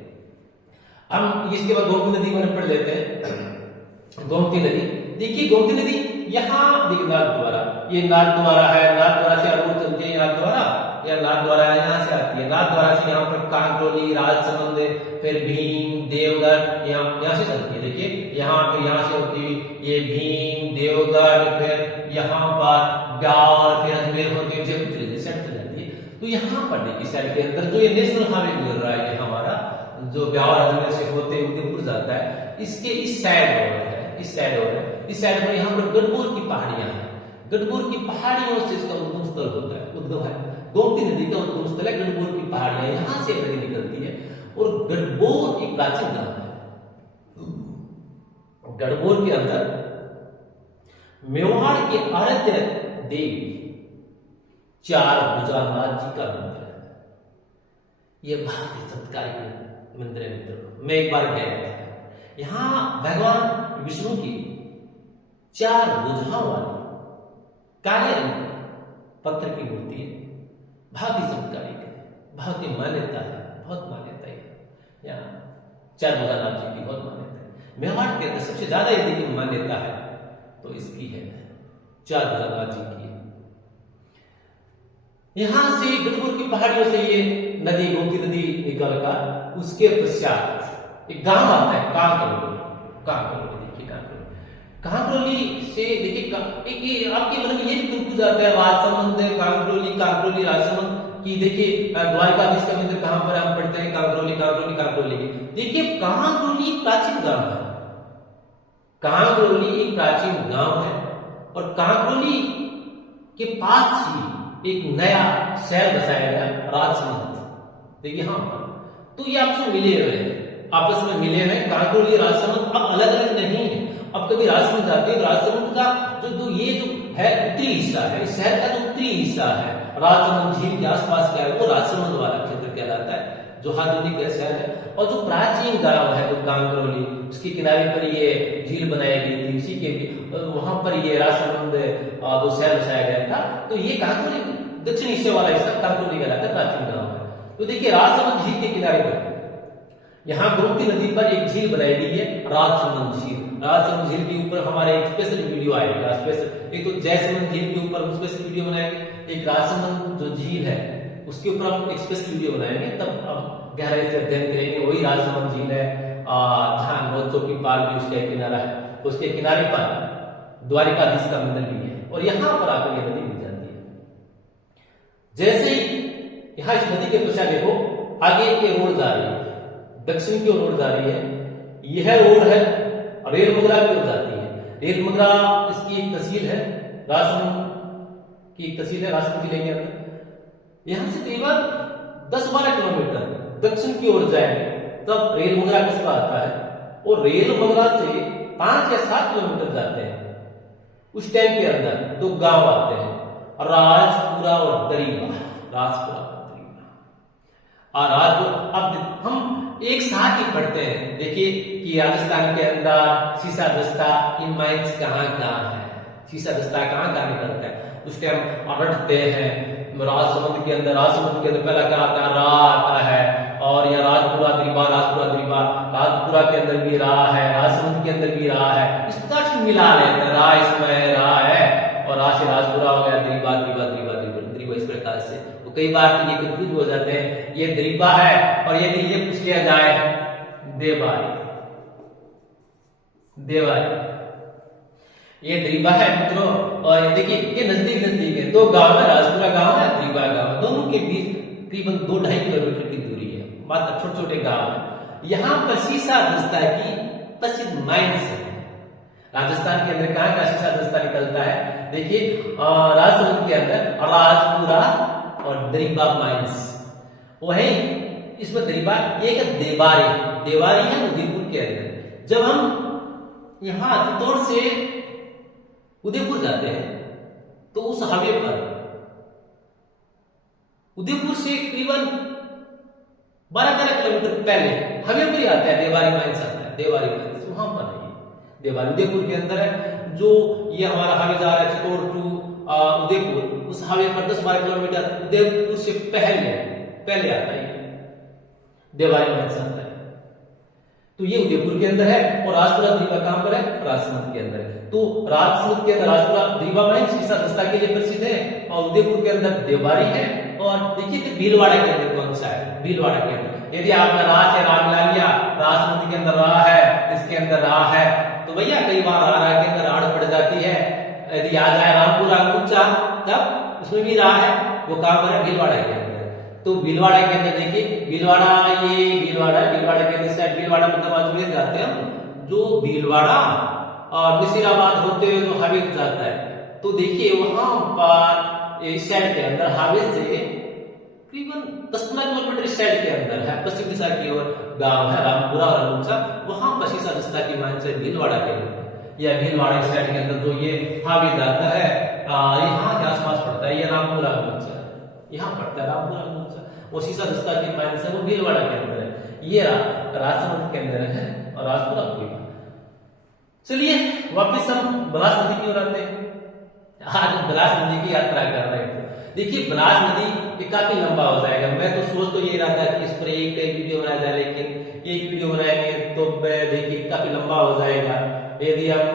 हम। इसके बाद गोमती नदी में पढ़ लेते हैं। गोमती नदी, देखिए गोमती नदी यहां नाथद्वारा, ये नाथद्वारा है, नाथद्वारा से अरूर चलती है, नाथद्वारा या नाथद्वारा यहां से आती है, नाथद्वारा से यहाँ पर कांकरोली, राजसमंद, फिर भीम, देवगढ़, यहाँ से चलती है। देखिए यहाँ फिर यहाँ से होती हुई ये भीम, देवगढ़, फिर यहाँ पर ब्यावर, फिर अजमेर होती है, जयपुर चल जाती है। तो यहाँ पर देखिए साइड के अंदर जो ये नेशनल हाईवे गुजर रहा है, ये हमारा जो ब्यावर अजमेर से होते उदयपुर जाता है, इसके इस साइड है, इस साइड है, इस साइड में यहाँ पर गढ़बोर की पहाड़ियां हैं। गढ़बोर की पहाड़ियों से इसका उद्गम स्थल होता है, उद्गम है। गोमती नदी का उद्गम स्थल है गढ़बोर की पहाड़ियां, यहां से नदी निकलती है। और गढ़बोर एक प्राचीन नाम है। गढ़बोर के अंदर मेवाड़ के आराध्य देवी चार भुजानाथ जी का मंदिर है। यह भारतीय चमत्कारिक मंदिर है मित्रों। मैं एक बार गया था, यहां भगवान विष्णु की 4 भुजाओं वाली काले रंग पत्थर की मूर्ति है। बहुत ही चमत्कारिक है, बहुत ही मान्यता है, बहुत मान्यता है। यहाँ 4 भुजानाथ जी की बहुत मान्यता है। मेवाड़ के अंदर सबसे ज्यादा यदि की मान्यता है तो इसकी है, चारभुजा जी की। यहां से गढ़पुर की पहाड़ियों से ये नदी, गोमती नदी निकल कर उसके पश्चात एक गांव आता है कांकरोली। देखिए कांकरोली से देखिए आपके मन में ये भी कंफ्यूज आता है राजसमंद कांकरोली राजसमंद की। देखिए द्वारिकाधीश का मंदिर कहां पर हम पढ़ते हैं कांकरोली। देखिए कांकरोली प्राचीन गांव है, कांकरोली एक प्राचीन गांव है और कांकरोली के पास ही एक नया शहर बसाया गया राजसमंद। देखिए हाँ, तो ये आपस में मिले हुए कांकरोली राजसमंद अब अलग अलग नहीं है। अब कभी राजसमंद जाते हैं, राजसमंद का जो है उत्तरी हिस्सा है, इस शहर का जो उत्तरी हिस्सा है राजसमंद झील के आसपास का है वो राजसमंद वाला क्षेत्र कहलाता है, जो आधुनिक शहर है। और जो प्राचीन गांव है जो कांकरोली, उसके किनारे पर ये झील बनाई गई थी, उसी के वहां पर ये राजसमंद जो शहर बसाया गया था। तो ये कांकरोली दक्षिण हिस्से वाला हिस्सा कांकरोली कहलाता है, प्राचीन गांव है। तो देखिए राजसमंद झील के किनारे पर यहाँ गोमती नदी पर एक झील बनाई गई है राजसमंद झील। राजसमंद झील के ऊपर हमारे एक स्पेशल वीडियो आएगा, एक तो जयसमंद झील के ऊपर हम स्पेशल वीडियो बनाएंगे, एक राजसमंद जो झील है उसके ऊपर हम एक स्पेशल वीडियो बनाएंगे, तब हम गहराई से अध्ययन करेंगे। वही राजसमंद झील है जहां महोत्सव की पार भी उसका किनारा है, उसके किनारे पर द्वारिकाधीश का मंदिर भी है और यहाँ पर आकर यह नदी मिल जाती है। जैसे ही यहाँ इस नदी के पश्चात देखो आगे एक रोड जा रही है, दक्षिण की ओर रोड जा रही है। यह रोड है रेल मगरा की ओर जाती है। रेल मगरा इसकी एक तहसील है, राजसमंद की एक तहसील है राजसमंद जिले के अंदर। यहां से करीबन 10-12 किलोमीटर दक्षिण की ओर जाएंगे तब रेल मगरा कस्बा आता है और रेल मगरा से 5 या 7 किलोमीटर जाते हैं। उस टाइम के अंदर 2 गांव आते हैं, राजपुरा और दरीबा। अब हम एक साथ ही पढ़ते हैं। देखिए कि राजस्थान के अंदर सीसा दस्ता इन माइंस कहाँ है, सीसा दस्ता कहाँ निकलता है, उस टाइम पढ़ते हैं। राजसमंद के अंदर पहला क्या आता है, रा आता है और यह राजपुरा दरीबा राजपुरा के अंदर भी रा है, राजसमंद के अंदर भी रा है। इस प्रकार से मिला लेते हैं, रा इसमें रा है और रा से राजपुरा हो गया, दरीबा इस प्रकार से। तो कई बार ये कंफ्यूज हो जाते हैं, ये दरीबा है और यदि ये पूछ लिया जाए देवारी, ये दरीबा है मित्रों। और देखिए ये नजदीक है, 2 गांव है, राजपुरा गांव है, दरीबा गांव है, दोनों के बीच करीबन 2-2.5 किलोमीटर की दूरी है, मात्र छोटे गांव है। यहाँ पर सीसा दस्ता की प्रसिद्ध माइंस है। राजस्थान के अंदर कहाँ का सीसा दस्ता निकलता है, देखिए राजसमंद के अंदर राजपुरा और दरीबा माइंस। वही इसमें दरीबा एक देवारी है उदयपुर के अंदर। जब हम यहाँ चित्तौड़ से उदयपुर जाते हैं तो उस हाईवे पर उदयपुर से करीबन 12-13 किलोमीटर पहले हाईवे पर ही आता है देवारी माइंस आता है, वहां पर है देवारी उदयपुर के अंदर है। जो ये हमारा हाईवे जा रहा है चित्तौड़ टू उदयपुर, उस हाईवे पर 10-12 किलोमीटर उदयपुर से पहले आता है देवारी माइंस आता है। तो ये उदयपुर के अंदर है और राजपुरा दरीबा कहां पर है, राजसमंद के अंदर है। तो राजसमंद के अंदर राजपुरा दरीबा माइंस सीसा दस्ता के लिए प्रसिद्ध है और उदयपुर के अंदर देवारी है। और देखिए भीलवाड़ा के अंदर कौन सा है, भीलवाड़ा के अंदर यदि आपने रा से रा मिला लिया, राजसमंद के अंदर रा है, इसके अंदर रा है, तो भैया कई बार रा के अंदर आड़ पड़ जाती है। यदि आ जाए रामपुरा ऊंचा तब उसमें भी रा है, वो कहां पर है, भीलवाड़ा के अंदर। तो भीलवाड़ा के अंदर देखिए भीलवाड़ा के अंदर साइड भीलवाड़ा मतलब अजमेर जाते हैं हम, जो भीलवाड़ा और नसीराबाद होते हुए जो हाईवे जाता है। तो देखिए वहां पर इस साइड के अंदर हाईवे से करीबन 10-15 किलोमीटर इस साइड के अंदर है, पश्चिम दिशा की ओर गांव है रामपुरा और अनूचा। वहां पर सीसा दस्ता की माइंस है भीलवाड़ा के अंदर, या भीलवाड़ा इस साइड के अंदर जो ये हाईवे जाता है यहाँ के आसपास पड़ता है, ये रामपुरा अनूचा यहाँ पड़ता है, रामपुरा अनूचा। और सीसा दस्ता की माइंस है वो भीलवाड़ा के अंदर है, ये राजसमंद के अंदर है और राजपुरा दरीबा। चलिए वापिस हम बलास नदी की ओर आते हैं। आज हम बलास नदी की यात्रा कर रहे थे। देखिए बनास नदी ये काफी लंबा हो जाएगा। मैं तो सोच तो ये रहा था कि इस पर एक वीडियो बनाया जाए, लेकिन एक वीडियो बनाएंगे तो देखिए काफी लंबा हो जाएगा। यदि आप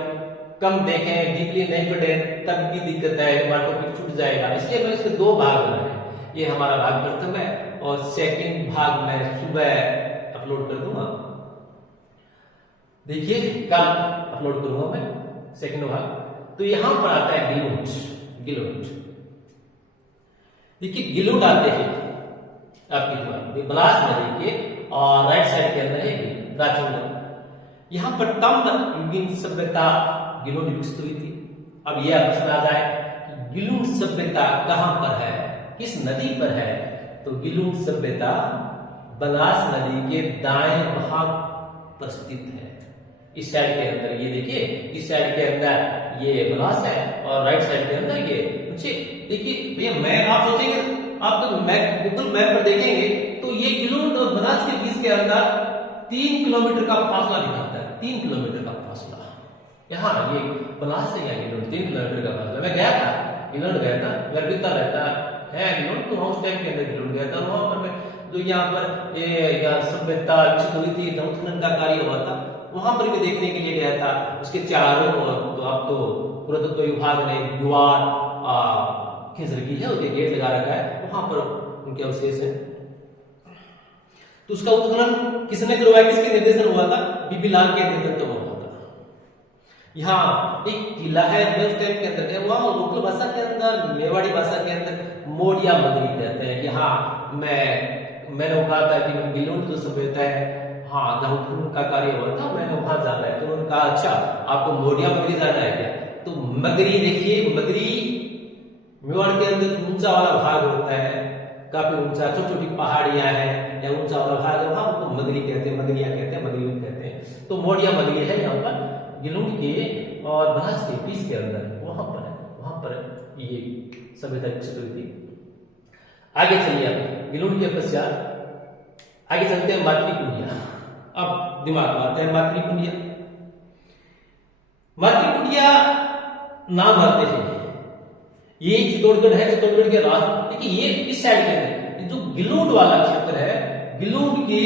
कम देखें, डीपली नहीं पढ़े तब भी दिक्कत है, हमारा टॉपिक छूट जाएगा। इसलिए मैं इसके दो भाग बनाए। ये हमारा भाग प्रथम है और सेकंड भाग मैं सुबह अपलोड कर दूंगा। देखिए कल अपलोड करूंगा मैं सेकंड भाग। तो यहां पर आता है गिलूट। गिलूट देखिए गिलूट आते हैं आपकी बनास नदी के और राइट साइड के अंदर है प्राचीन। यहां पर तंब युगीन सभ्यता गिलूट विकसित हुई थी। अब यह प्रश्न आ जाए कि गिलूट सभ्यता कहां पर है, किस नदी पर है? तो गिलूट सभ्यता बनास नदी के दाएं भाग पर स्थित है। इस साइड के अंदर ये देखिए, इस साइड के अंदर ये बनास है और राइट साइड के अंदर ये। देखिए भैया मैं आप सोचेंगे, आप तो गूगल मैप पर देखेंगे तो ये गिलूट और बनास के बीच के अंदर 3 किलोमीटर का फासला दिखाता है। 3 किलोमीटर का फासला। यहाँ ये बनास है, यहाँ गिलूट 3 किलोमीटर का फासला। मैं गया था, गिलूट गया था, घर बीता रहता है गिलूट, तो उस टाइम के अंदर गिलूट गया था। वहां पर मैं जो यहाँ पर ये सभ्यता विकसित हुई थी, उत्खनन का कार्य हुआ था, वहां पर भी देखने के लिए गया था। उसके चारों तो आप तो पुरातत्व विभाग ने दीवार खींच रखी है, उसके गेट लगा रखा है, वहां पर उनके अवशेष है। तो उसका उत्खनन किसने करवाया, किसके निर्देशन हुआ था? बीबी लाल के नेतृत्व में हुआ था। यहाँ एक किला है उस टाइम के अंदर, वहां लोकल भाषा के अंदर, मेवाड़ी भाषा के अंदर मोडिया मगरी कहते हैं। यहाँ मैंने कहा था कि गिलूट जो सभ्यता है, हाँ जहाँ उत्खनन का कार्य हुआ था, मैंने वहां जाना है। तो उन्होंने कहा अच्छा आपको मोडिया मगरी जाना है क्या? तो मगरी देखिए, मगरी मेवाड़ के अंदर ऊंचा वाला भाग होता है, काफी ऊंचा, छोटी छोटी पहाड़ियां हैं या ऊंचा वाला भाग है, वहां को मगरी कहते हैं, मगरिया कहते हैं, मगरी कहते हैं। तो मोडिया मगरी है यहाँ पर गिलूट के और बनास के बीच के अंदर, वहां पर है, वहां पर ये सभ्यता विकसित हुई थी। आगे चलिए, आप गिलूट के पश्चात आगे चलते हैं मातृकुंडिया। अब दिमाग में आता है मातृकुंडिया। मातृकुंडिया नाम आते हैं, ये चित्तौड़गढ़ है, चित्तौड़गढ़ के राष्ट्र। देखिए ये इस साइड के अंदर जो गिलूट वाला क्षेत्र है, गिलूट के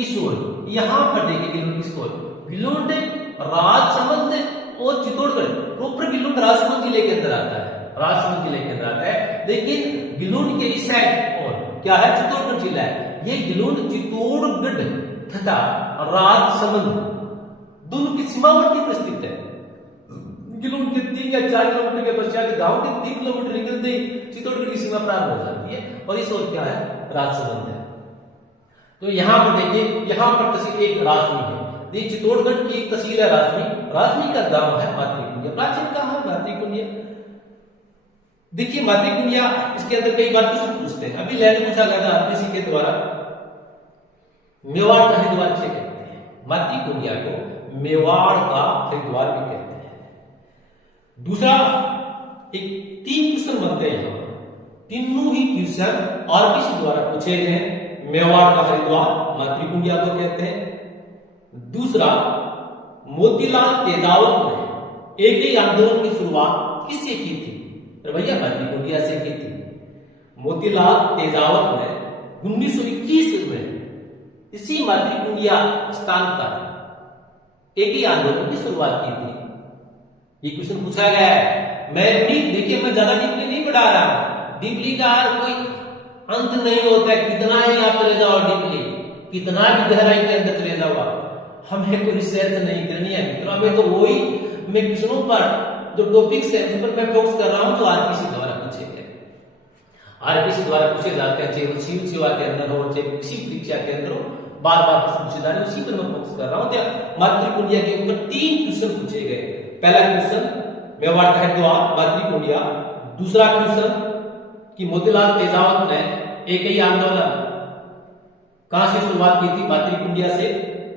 इस ओर, यहां पर देखिए गिलूट किस ओर, गिलूट राजसमंद और चित्तौड़गढ़ प्रॉपर गिलूट राजसमंद जिले के अंदर आता है, राजसमंद जिले के अंदर आता है। लेकिन गिलूट के इस साइड और क्या है, चित्तौड़गढ़ जिला है। ये गिलूट चित्तौड़गढ़ तथा राजसमंद दोनों की सीमावर्ती पर स्थित है। गिलूट के 3 या 4 किलोमीटर के पश्चात गांव के 3 किलोमीटर निकलते ही चित्तौड़गढ़ की सीमा प्रारंभ हो जाती है और इस ओर क्या है, राजसमंद है। तो यहां पर देखिए, यहां पर तहसील एक राजनी है, ये चित्तौड़गढ़ की एक तहसील है राजनी। राजनी का गांव है मातृकुंडिया। प्राचीन कहां है मातृकुंडिया? देखिए मातृकुंडिया, इसके अंदर कई बार क्वेश्चन पूछते हैं। अभी लैंड पूछा गया था आरपीसी के द्वारा, मेवाड़ का हरिद्वार कहते हैं मातृकुंडिया को, मेवाड़ का हरिद्वार भी कहते हैं। दूसरा एक 3 क्वेश्चन बनते हैं, तीनों ही क्वेश्चन आरपीसी द्वारा पूछे गए। मेवाड़ का हरिद्वार मातृकुंडिया को कहते हैं। दूसरा, मोतीलाल तेजावत ने एक ही आंदोलन की शुरुआत किससे की थी? भैया मातृकुंडिया से की थी। मोतीलाल तेजावत ने 1921 में इसी मातृकुंडिया स्थान पर एक ही आंदोलन की शुरुआत की थी। ये क्वेश्चन पूछा गया है। मैं देखिए, मैं ज्यादा डीपली नहीं पढ़ा रहा, डीपली का कोई अंत नहीं होता है, कितना ही आप चले जाओ डीपली, कितना भी गहराई के अंदर चले जाओ आप, हमें कोई रिसर्च नहीं करनी है मित्रों। हमें तो वही मैं क्वेश्चनों पर जो टॉपिक्स है उस पर मैं फोकस कर रहा हूं, जो आरपीसी द्वारा पूछे गए, आरपीसी द्वारा पूछे जाते हैं, चाहे सिविल सेवा के अंदर हो, चाहे किसी परीक्षा के अंदर हो, बार बार प्रश्न पूछे जा रहे हैं, उसी पर मैं फोकस कर रहा हूं। तो मातृकुंडिया के ऊपर 3 क्वेश्चन पूछे गए। पहला क्वेश्चन मेवाड़ का हरिद्वार मातृकुंडिया। दूसरा क्वेश्चन कि मोतीलाल तेजावत ने एक ही आंदोलन कहां से शुरुआत की थी? मातृकुंडिया से।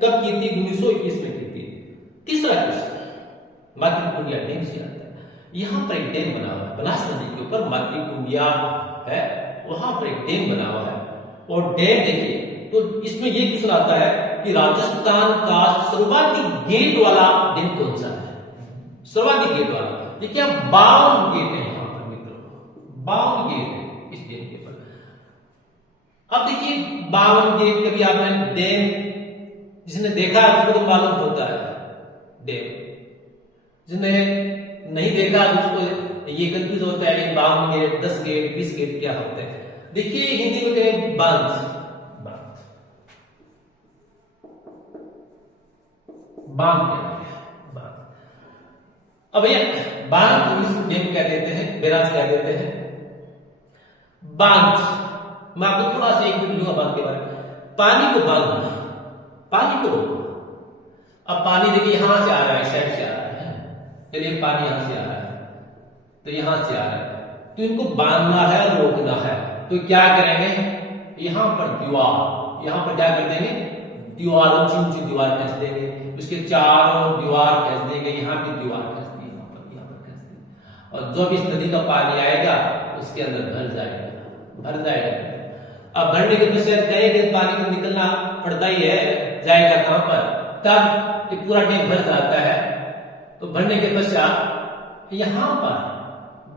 कब की थी? 1921 में की थी। तीसरा क्वेश्चन मातृकुंडिया डैम से आता है। यहां पर एक डैम बना हुआ है बनास नदी के ऊपर, मातृकुंडिया है, वहां पर एक डैम बना हुआ है। और डैम देखिए तो इसमें यह क्वेश्चन आता है कि राजस्थान का सर्वाधिक गेट वाला डैम कौन सा है? सर्वाधिक गेट वाला, देखिए 52 गेट है यहाँ पर मित्रों, 52 गेट है इस डैम के ऊपर। अब देखिए 52 गेट कभी आपने डैम जिसने देखा उसको तो मालूम होता है डैम, जिसने नहीं देखा उसको ये कंफ्यूज होता है कि 52 गेट 10 गेट 20 गेट क्या होते हैं। देखिए हिंदी में कहते हैं बांध, बांध कहते हैं बांध। अब भैया बांध को इस डैम क्या देते हैं, बैराज क्या देते हैं, बांध। मैं आपको थोड़ा सा एक मिनट लूंगा बांध के बारे में। पानी को बांधना, पानी को रोकना। अब पानी देखिए यहां से आ रहा है, साइड से आ रहा है, चलिए पानी यहां से आ रहा है तो यहां से आ रहा है, तो इनको बांधना है और रोकना है। तो क्या करेंगे, यहां पर दीवार, यहां पर क्या कर देंगे, दीवार ऊंची ऊंची दीवार खींच देंगे, उसके चारों दीवार खींच देंगे, यहां भी दीवार खींच दी, यहां पर खींच दी, और जो भी इस नदी का पानी आएगा उसके अंदर भर जाएगा, भर जाएगा। अब भरने के पश्चात कहेंगे पानी को निकलना पड़ता ही है, जाएगा कहां पर, तब ये पूरा डैम भर जाता है। तो भरने के पश्चात यहां पर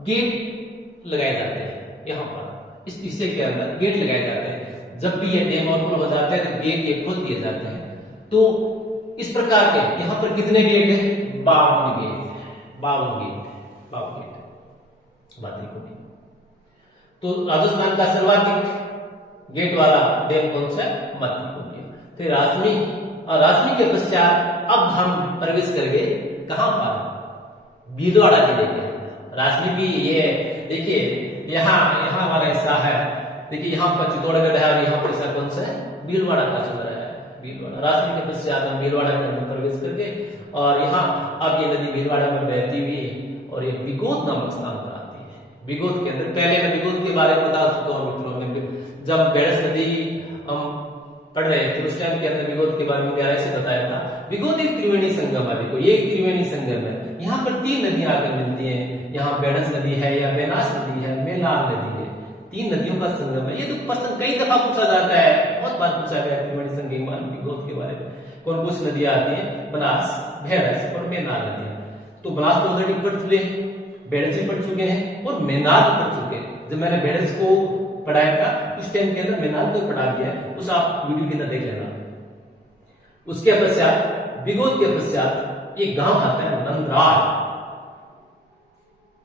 गेट लगाए जाते हैं, यहां पर इस हिस्से के अंदर गेट लगाए जाते हैं। जब भी ये डैम ओवरफ्लो हो जाता है तो गेट ये खोल दिए जाते हैं। तो इस प्रकार के यहां पर कितने गेट है, 52 गेट, 52 गेट, 52 गेट बात को नहीं। तो राजस्थान का सर्वाधिक गेट वाला डैम कौन सा है, मत्ती। फिर राजमी, और राजमी के पश्चात अब हम प्रवेश करेंगे कहां पर, भीलवाड़ा जिले के। राजमी भी ये देखिए यहाँ हमारा हिस्सा है, देखिए यहाँ पर चित्तौड़गढ़ है और यहाँ पर हिस्सा कौन सा है, भीलवाड़ा का चल रहा है, भीलवाड़ा। राजमी के पश्चात हम भीलवाड़ा के अंदर प्रवेश करके, और यहाँ अब ये नदी भीलवाड़ा में बहती हुई और ये बिगोद नामक स्थान पर आती है। बिगोद के अंदर, पहले मैं बिगोद के बारे में बता चुका हूँ मित्रों, में जब बेड़स नदी हम पढ़ रहे थे उस टाइम के अंदर बिगोद के बारे में गहराई से बताया था। बिगोद एक त्रिवेणी संगम है, देखो ये त्रिवेणी संगम है, यहाँ पर 3 नदियां आकर मिलती हैं, यहाँ बेड़स नदी है, या बेनास नदी है, मेलार नदी है, 3 नदियों का संगम है। ये तो प्रश्न कई दफा पूछा जाता है, बहुत बार पूछा गया त्रिवेणी संगम बिगोद के बारे में, कौन कौन सी नदियां आती है, बनास, बेड़स और मेनार नदी। तो बनास तो ऑलरेडी पढ़ चुके हैं, बेड़स भी पढ़ चुके हैं और मेनार पढ़ चुके हैं। जब मैंने बेड़स को पढ़ाया था उस टाइम के अंदर मेनार को पढ़ा दिया है, उस आप वीडियो के अंदर देख लेना। उसके पश्चात बिगोद के पश्चात एक गांव आता है नंदराय,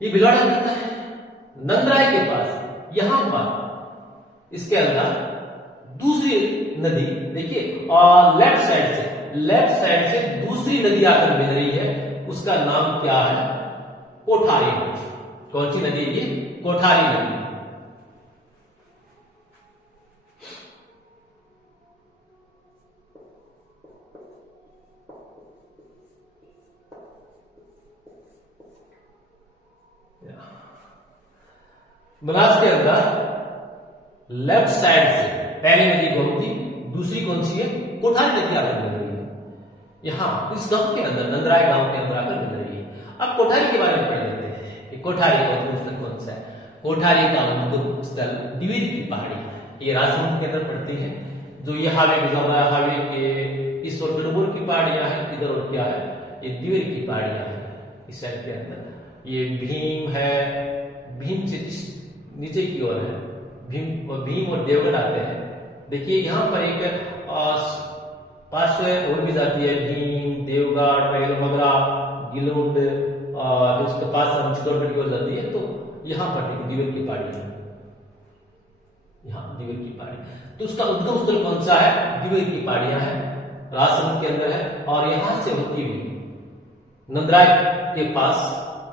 ये भिलवाड़ा पड़ता है नंदराय के पास। यहां पर इसके अंदर दूसरी नदी देखिए, और लेफ्ट साइड से दूसरी नदी आकर मिल रही है, उसका नाम क्या है, कोठारी नदी। कौन सी नदी है ये, कोठारी नदी। बनास के अंदर लेफ्ट साइड से पहली नदी गोमती, दूसरी कौन सी है, कोठारी नदी आकर मिल रही है। यहाँ इस गांव के अंदर, नंदराय गांव के अंदर आकर मिल रही है। अब कोठारी के बारे में पढ़ लेते हैं कि कोठारी का उद्गम स्थल कौन सा है। कोठारी का उद्गम स्थल दिवेर की पहाड़ी, ये राजस्थान के अंदर पड़ती है। जो ये हावे गुजरा हावे के इस ओर बिरबुर की पहाड़ियां हैं, इधर और क्या है, ये दिवेर की पहाड़ियां हैं। इस साइड के अंदर ये भीम है, भीम से नीचे की ओर है, भीम और देवगढ़ आते हैं। देखिए यहाँ पर एक पास और भी जाती है, भीम, देवगढ़, मगरा, गिलोड, और उसके पास हम चित्तौड़गढ़ की ओर जाती है। तो यहाँ पर देखिए दिवेर की पहाड़ी है, यहाँ दिवेर की पहाड़ी। तो उसका उद्गम स्थल कौन सा है, दिवेर की पहाड़ियां है, राजसमंद के अंदर है। और यहां से होती हुई नंदराय के पास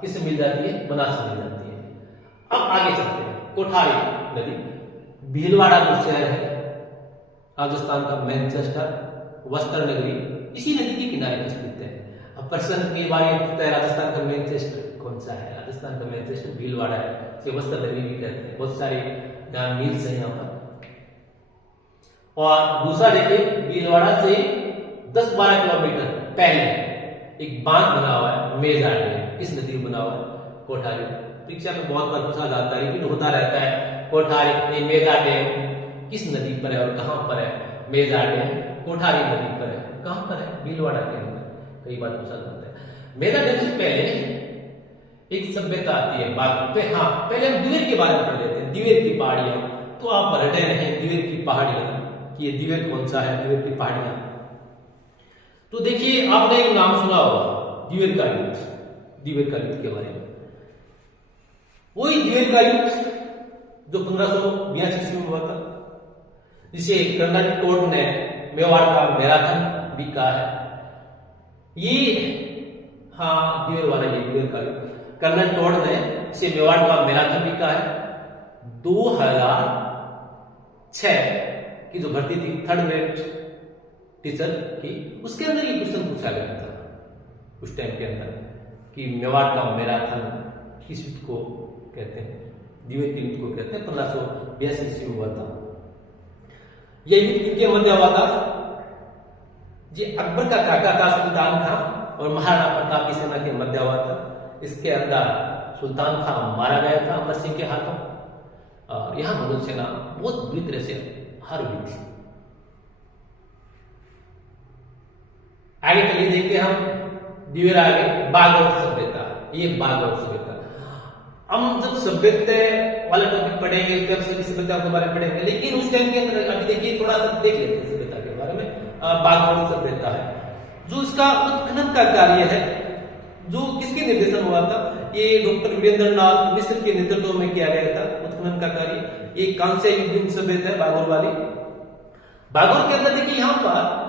किससे मिल जाती है, बनास से मिल जाती है। अब आगे चलते हैं, कोठारी नदी, भीलवाड़ा जो शहर है राजस्थान का, मैनचेस्टर, वस्त्र नगरी, इसी नदी के किनारे पर स्थित है। अब प्रश्न के बारे में पूछता है राजस्थान का मैनचेस्टर कौन सा है, राजस्थान का मैनचेस्टर भीलवाड़ा है, इसे वस्त्र नगरी भी कहते हैं। बहुत सारे मील्स है यहाँ पर। और दूसरा देखिए, भीलवाड़ा से 10-12 किलोमीटर पहले एक बांध बना हुआ है, मेजा डैम, इस नदी में बना हुआ है कोठारी। परीक्षा में बहुत बार पूछा जाता है, रिपीट होता रहता है, कोठारी मेजा डैम किस नदी पर है और कहां पर है। मेजा डैम कोठारी नदी पर है, कहां पर है, भीलवाड़ा के अंदर। कई बार पूछा जाता है। मेजा डैम से पहले एक सभ्यता आती है बाग पे। हाँ, पहले हम दिवेर के बारे में पढ़ लेते हैं। दिवेर की पहाड़ियां, तो आप रटे रहे दिवेर की पहाड़ियां कि ये दिवेर कौन सा है, दिवेर की पहाड़ियां। तो देखिए, आपने एक नाम सुना होगा दिवेर का युद्ध, दिवेर का युद्ध के बारे में। वही दिवेर का युद्ध जो 1582 में हुआ था, जिसे कर्नल टोड ने मेवाड़ का मैराथन भी कहा है। ये हाँ, दिवेर वाला ये दिवेर का युद्ध कर्नल टोड ने इसे मेवाड़ का मैराथन भी कहा है। 2006 की जो भर्ती थी थर्ड ग्रेड टीचर की, उसके अंदर ये क्वेश्चन पूछा गया था उस टाइम के अंदर कि मेवाड़ का मैराथन किस युद्ध को कहते हैं, दिवेर के युद्ध को कहते हैं। 1582 ईस्वी में हुआ था। यह युद्ध किनके मध्य हुआ था? जी अकबर का काका था सुल्तान खां और महाराणा प्रताप की सेना के मध्य हुआ था। इसके अंदर सुल्तान खां मारा गया था अमर सिंह के हाथों। यहां मुगल सेना बहुत बुरी तरह से हार हुई थी। आगे चलिए देखते हैं हम दिवेर आगे बागौर सभ्यता। ये बागौर सभ्यता हम जब सभ्यता वाला टॉपिक पढ़ेंगे तब सभ्यता के बारे में पढ़ेंगे, लेकिन उस टाइम के अंदर अभी देखिए थोड़ा सा देख लेते हैं सभ्यता के बारे में। बागौर सभ्यता है जो इसका उत्खनन का कार्य है, जो किसके निर्देशन हुआ था? ये डॉक्टर वीरेंद्र नाथ मिश्र के नेतृत्व में किया गया था उत्खनन का कार्य। ये कांस्य युगीन सभ्यता है बागौर वाली। बागौर के अंदर देखिए यहाँ पर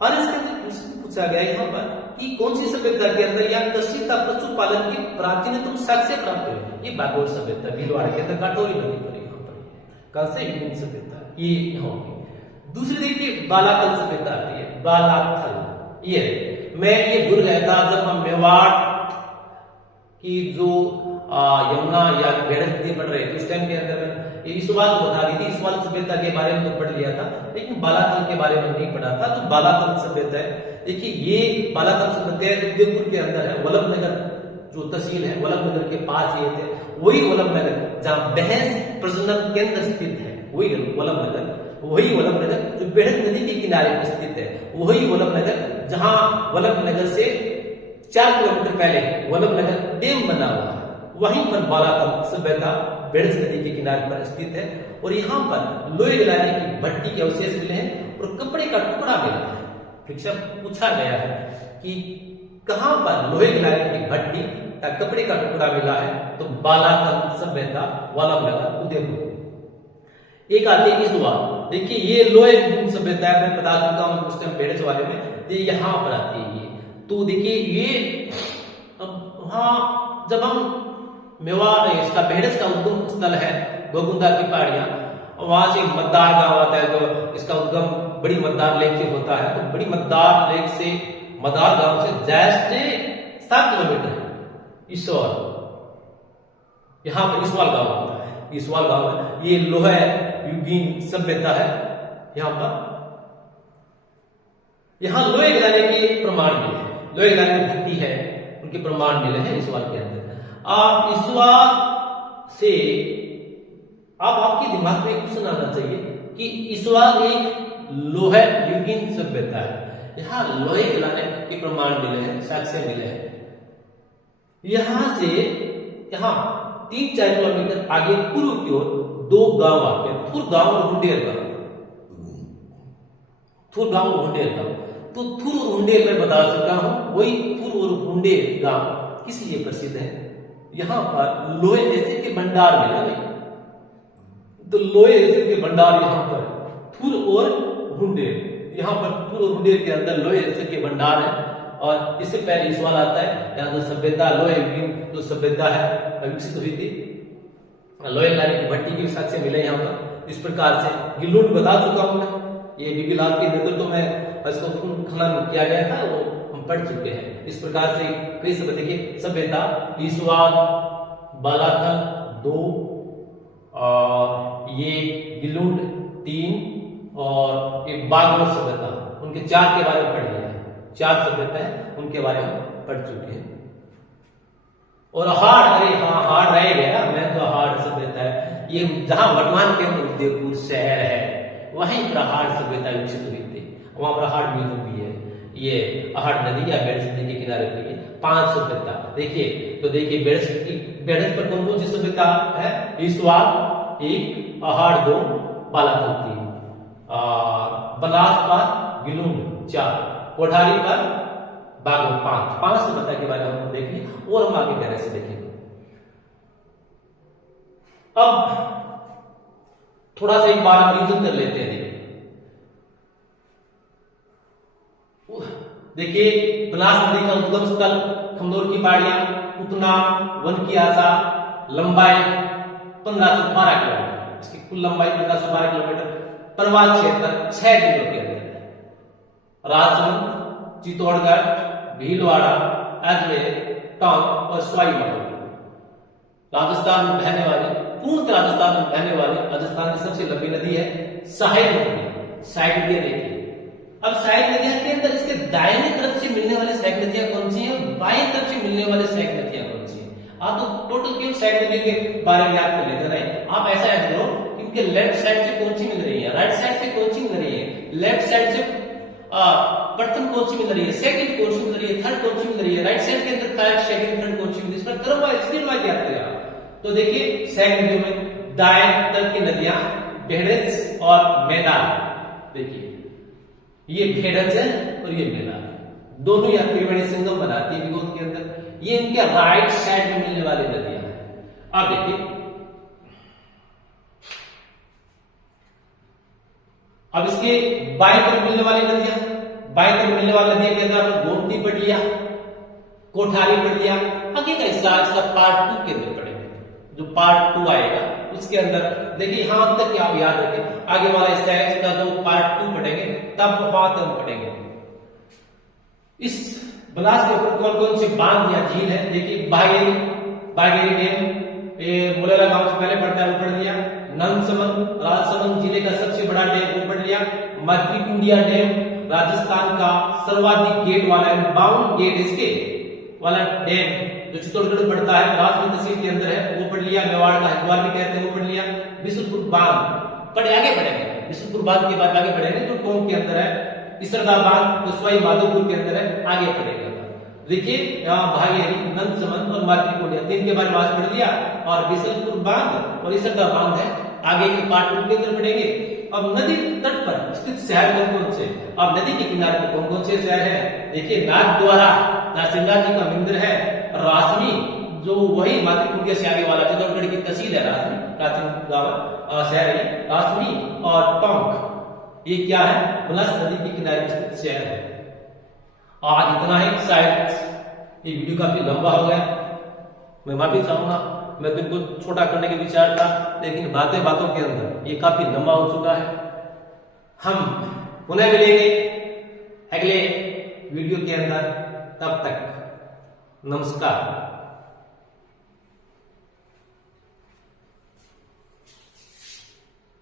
और इसके अंदर पूछा गया यहाँ पर कि कौन सी सभ्यता के अंदर या कृषि का पशुपालन की प्राचीनतम साक्ष्य प्राप्त हुई? ये बागौर सभ्यता भीलवाड़ा के अंदर काटोरी नदी पर यहाँ पर कांस्य युगीन सभ्यता ये यहाँ होगी। दूसरी देखिए बालाथल सभ्यता आती है। बालाथल ये मैं ये भूल गया था जब हम मेवाड़ की जो यमुना या बेड़क नदी पढ़ रहे थे उस टाइम के अंदर में ईसवाल को बता दी थी। ईसवाल सभ्यता के बारे में तो पढ़ लिया था, लेकिन बालाथल के बारे में नहीं पढ़ा था। जो बालाथल सभ्यता है देखिए, ये बालाथल सभ्यता उदयपुर के अंदर है। वल्लभनगर जो तहसील है वल्लभनगर के पास ये थे। वही वल्लभनगर जहाँ बहस प्रजनन केंद्र स्थित है, वही वल्लभनगर जो बेड़क नदी के किनारे पर स्थित है। वही वल्लभनगर जहां वल्लभनगर से 4 किलोमीटर पहले वल्लभनगर डैम बना हुआ है, वहीं पर बालाथल सभ्यता बेड़क नदी के किनारे पर स्थित है। और यहाँ पर लोहे गलाने की भट्टी के अवशेष मिले हैं और कपड़े का टुकड़ा मिला है। परीक्षा पूछा गया है कि कहां पर लोहे गलाने की भट्टी या कपड़े का टुकड़ा मिला है, तो बालाथल सभ्यता वल्लभनगर उदयपुर। एक आती है ईसवाल। देखिए ये लोहे सभ्यता है, मैं बता चुका हूं उस टाइम बेड़स वाले में, ये यहाँ पर आती है ये। तो देखिए ये वहां जब हम मेवाड़ इसका बेड़स का उद्गम स्थल है गोगुंदा की पहाड़ियां, वहां से मद्दार गांव आता है। तो इसका उद्गम बड़ी मद्दार लेक से होता है। तो बड़ी मद्दार लेक से मद्दार गांव से जस्ट 7 किलोमीटर है ईसवाल। यहाँ पर ईसवाल गांव आता है। ईसवाल गांव है, ये लोहे युगीन सभ्यता है। यहां पर यहां लोहे गलाने के प्रमाण मिले हैं, लोहे गलाने की भट्टी है, उनके प्रमाण मिले हैं ईसवाल के अंदर। आप ईसवाल से आपके दिमाग में एक क्वेश्चन आना चाहिए कि ईसवाल एक लोहे युगीन सभ्यता है। यहां लोहे गलाने के प्रमाण मिले हैं, साक्ष्य मिले हैं। यहां से यहां 3-4 किलोमीटर आगे पूर्व की ओर 2 गांव आते हैं, थुर गांव और हुंडेर गांव। थुर गांव और हुंडेर गांव, तो थुर और हुंडेर मैं बता चुका हूं। वही थुर और हुंडेर गांव किस लिए प्रसिद्ध है? यहां पर लोहे ऐसे के भंडार मिला नहीं, तो लोहे ऐसे के भंडार यहां पर थुर और हुंडेर, यहां पर थुर और हुंडेर के अंदर लोहे ऐसे के भंडार है। और इससे पहले सवाल आता है यहाँ जो सभ्यता लोहे जो सभ्यता है विकसित हुई थी, लोहे गलाने की भट्टी के साक्ष्य मिले यहाँ पर। इस प्रकार से गिल्लूट बता चुका हूं मैं, ये बीबी लाल के नेतृत्व में इसको खनन किया गया था, वो हम पढ़ चुके हैं। इस प्रकार से कई सभ्यता ईसवाल, बालाथल 2 और ये गिल्लूट 3 और एक बागौर सभ्यता, उनके 4 के बारे में पढ़ लिया है। 4 सभ्यता है उनके बारे में पढ़ चुके हैं। और हाड़, अरे हाँ हाड़ रह गया, मैं तो हाड़ सभ्यता है ये जहां वर्तमान के उदयपुर शहर है वहीं पर हाड़ सभ्यता विकसित हुई थी। वहां पर हाड़ म्यूजियम भी है। ये अहाड़ नदी या बेड़स नदी के किनारे पर 5 सभ्यता। देखिए तो देखिए बेड़स पर कौन कौन सी सभ्यता है? ईसवाल 1, अहाड़ 2, बालातल 3, और बनास पर गिलून 4, कोठारी पर बागो 5 सभ्यता के बारे में हम देखेंगे और हम आगे गहरे से देखेंगे। अब थोड़ा सा एक बार हम रिविजन कर लेते हैं। देखिए बनास नदी का उद्गम स्थल खमनोर की पहाड़ियां, उपनाम वन की आशा, लंबाई 1512 किलोमीटर, इसकी कुल लंबाई 1512 किलोमीटर, पर्वत क्षेत्र 6 जिलों के अंदर है। राजसमंद, चित्तौड़गढ़, भीलवाड़ा, अजमेर, टोंक और सवाई माधोपुर। राजस्थान में बहने वाली, पूर्ण राजस्थान में बहने वाली राजस्थान की सबसे लंबी नदी है सहायक नदी। सहायक नदियां देखिए, अब सहायक नदियां के अंदर इसके दाहिने तरफ से मिलने वाली सहायक नदियां कौन सी हैं, बाएं तरफ से मिलने वाली सहायक नदियां कौन सी हैं? आप तो टोटल केवल सहायक नदी के बारे में याद कर लेते हैं। आप ऐसा याद करो कि इनके लेफ्ट साइड से कौन सी मिल रही है, राइट साइड से कौन सी मिल रही है, लेफ्ट साइड से प्रथम कौन सी मिल रही है, सेकंड कौन सी मिल रही है, थर्ड कौन सी मिल रही है, राइट साइड के अंदर थर्ड, सेकंड, थर्ड कौन सी मिल रही है, इसका क्रम वाइज स्पीड वाइज याद करें। तो देखिए सहायक नदियों में दाएं तरफ की नदियां बेहड़स और मैदान। देखिए ये बेहड़स है और ये मैदान, दोनों यह त्रिवेणी संगम बनाती है विगोद के अंदर। ये इनके राइट साइड में मिलने वाली नदियां हैं। अब देखिए, अब इसके बाएं तरफ मिलने वाली नदियां, बाएं तरफ मिलने वाली नदियों के अंदर आपने गोमती पढ़ लिया, कोठारी पढ़ लिया। आगे का हिस्सा इसका पार्ट 2 के अंदर पढ़ेंगे, जो पार्ट 2 आएगा उसके अंदर देखिए यहां तक कि आप याद रखें। आगे वाला हिस्सा है इसका जो पार्ट 2 पढ़ेंगे तब वहां तक पढ़ेंगे। इस बनास के ऊपर कौन कौन से बांध या झील है? देखिए बागेरी डैम, ये मुलेला गांव से पहले पड़ता है, वो पढ़ लिया। नंदसमंद राजसमंद जिले का सबसे बड़ा डैम, वो पढ़ लिया। मातृकुंडिया डैम राजस्थान का सर्वाधिक गेट वाला, 52 गेट इसके वाला डैम जो चित्तौड़गढ़ पड़ता है, राजगढ़ तहसील के अंदर है, वो पढ़ लिया। मेवाड़ का हरिद्वार भी कहते हैं, वो पढ़ लिया। बिशुनपुर बांध पढ़े, आगे पढ़ेंगे। बिशुनपुर बांध के बाद आगे पढ़ेंगे जो टोंक के अंदर है। इसरदा बांध जो सवाई माधोपुर के अंदर है, आगे पढ़ेंगे। देखिए यहाँ भागेरी, नंदसमंद और मातृकुंडिया 3 के बारे में आज पढ़ लिया, और बिशुनपुर बांध और इसरदा बांध है, आगे के पार्ट 2 के अंदर पढ़ेंगे। अब नदी तट पर स्थित शहर कौन कौन से? अब नदी के किनारे पर कौन कौन से शहर हैं? देखिए नाथद्वारा नरसिंह जी का मंदिर है, रासमी जो वही मातृकुंडिया से आगे वाला चित्तौड़गढ़ की तहसील है, रासमी प्राचीन शहर है रासमी, और टोंक ये क्या है? बनास नदी के किनारे स्थित शहर है। आज इतना ही, शायद ये वीडियो काफी लंबा हो गया, मैं माफी चाहूंगा। मैं बिल्कुल छोटा करने के विचार था, लेकिन बातें बातों के अंदर ये काफी लंबा हो चुका है। हम पुनः मिलेंगे अगले वीडियो के अंदर, तब तक नमस्कार।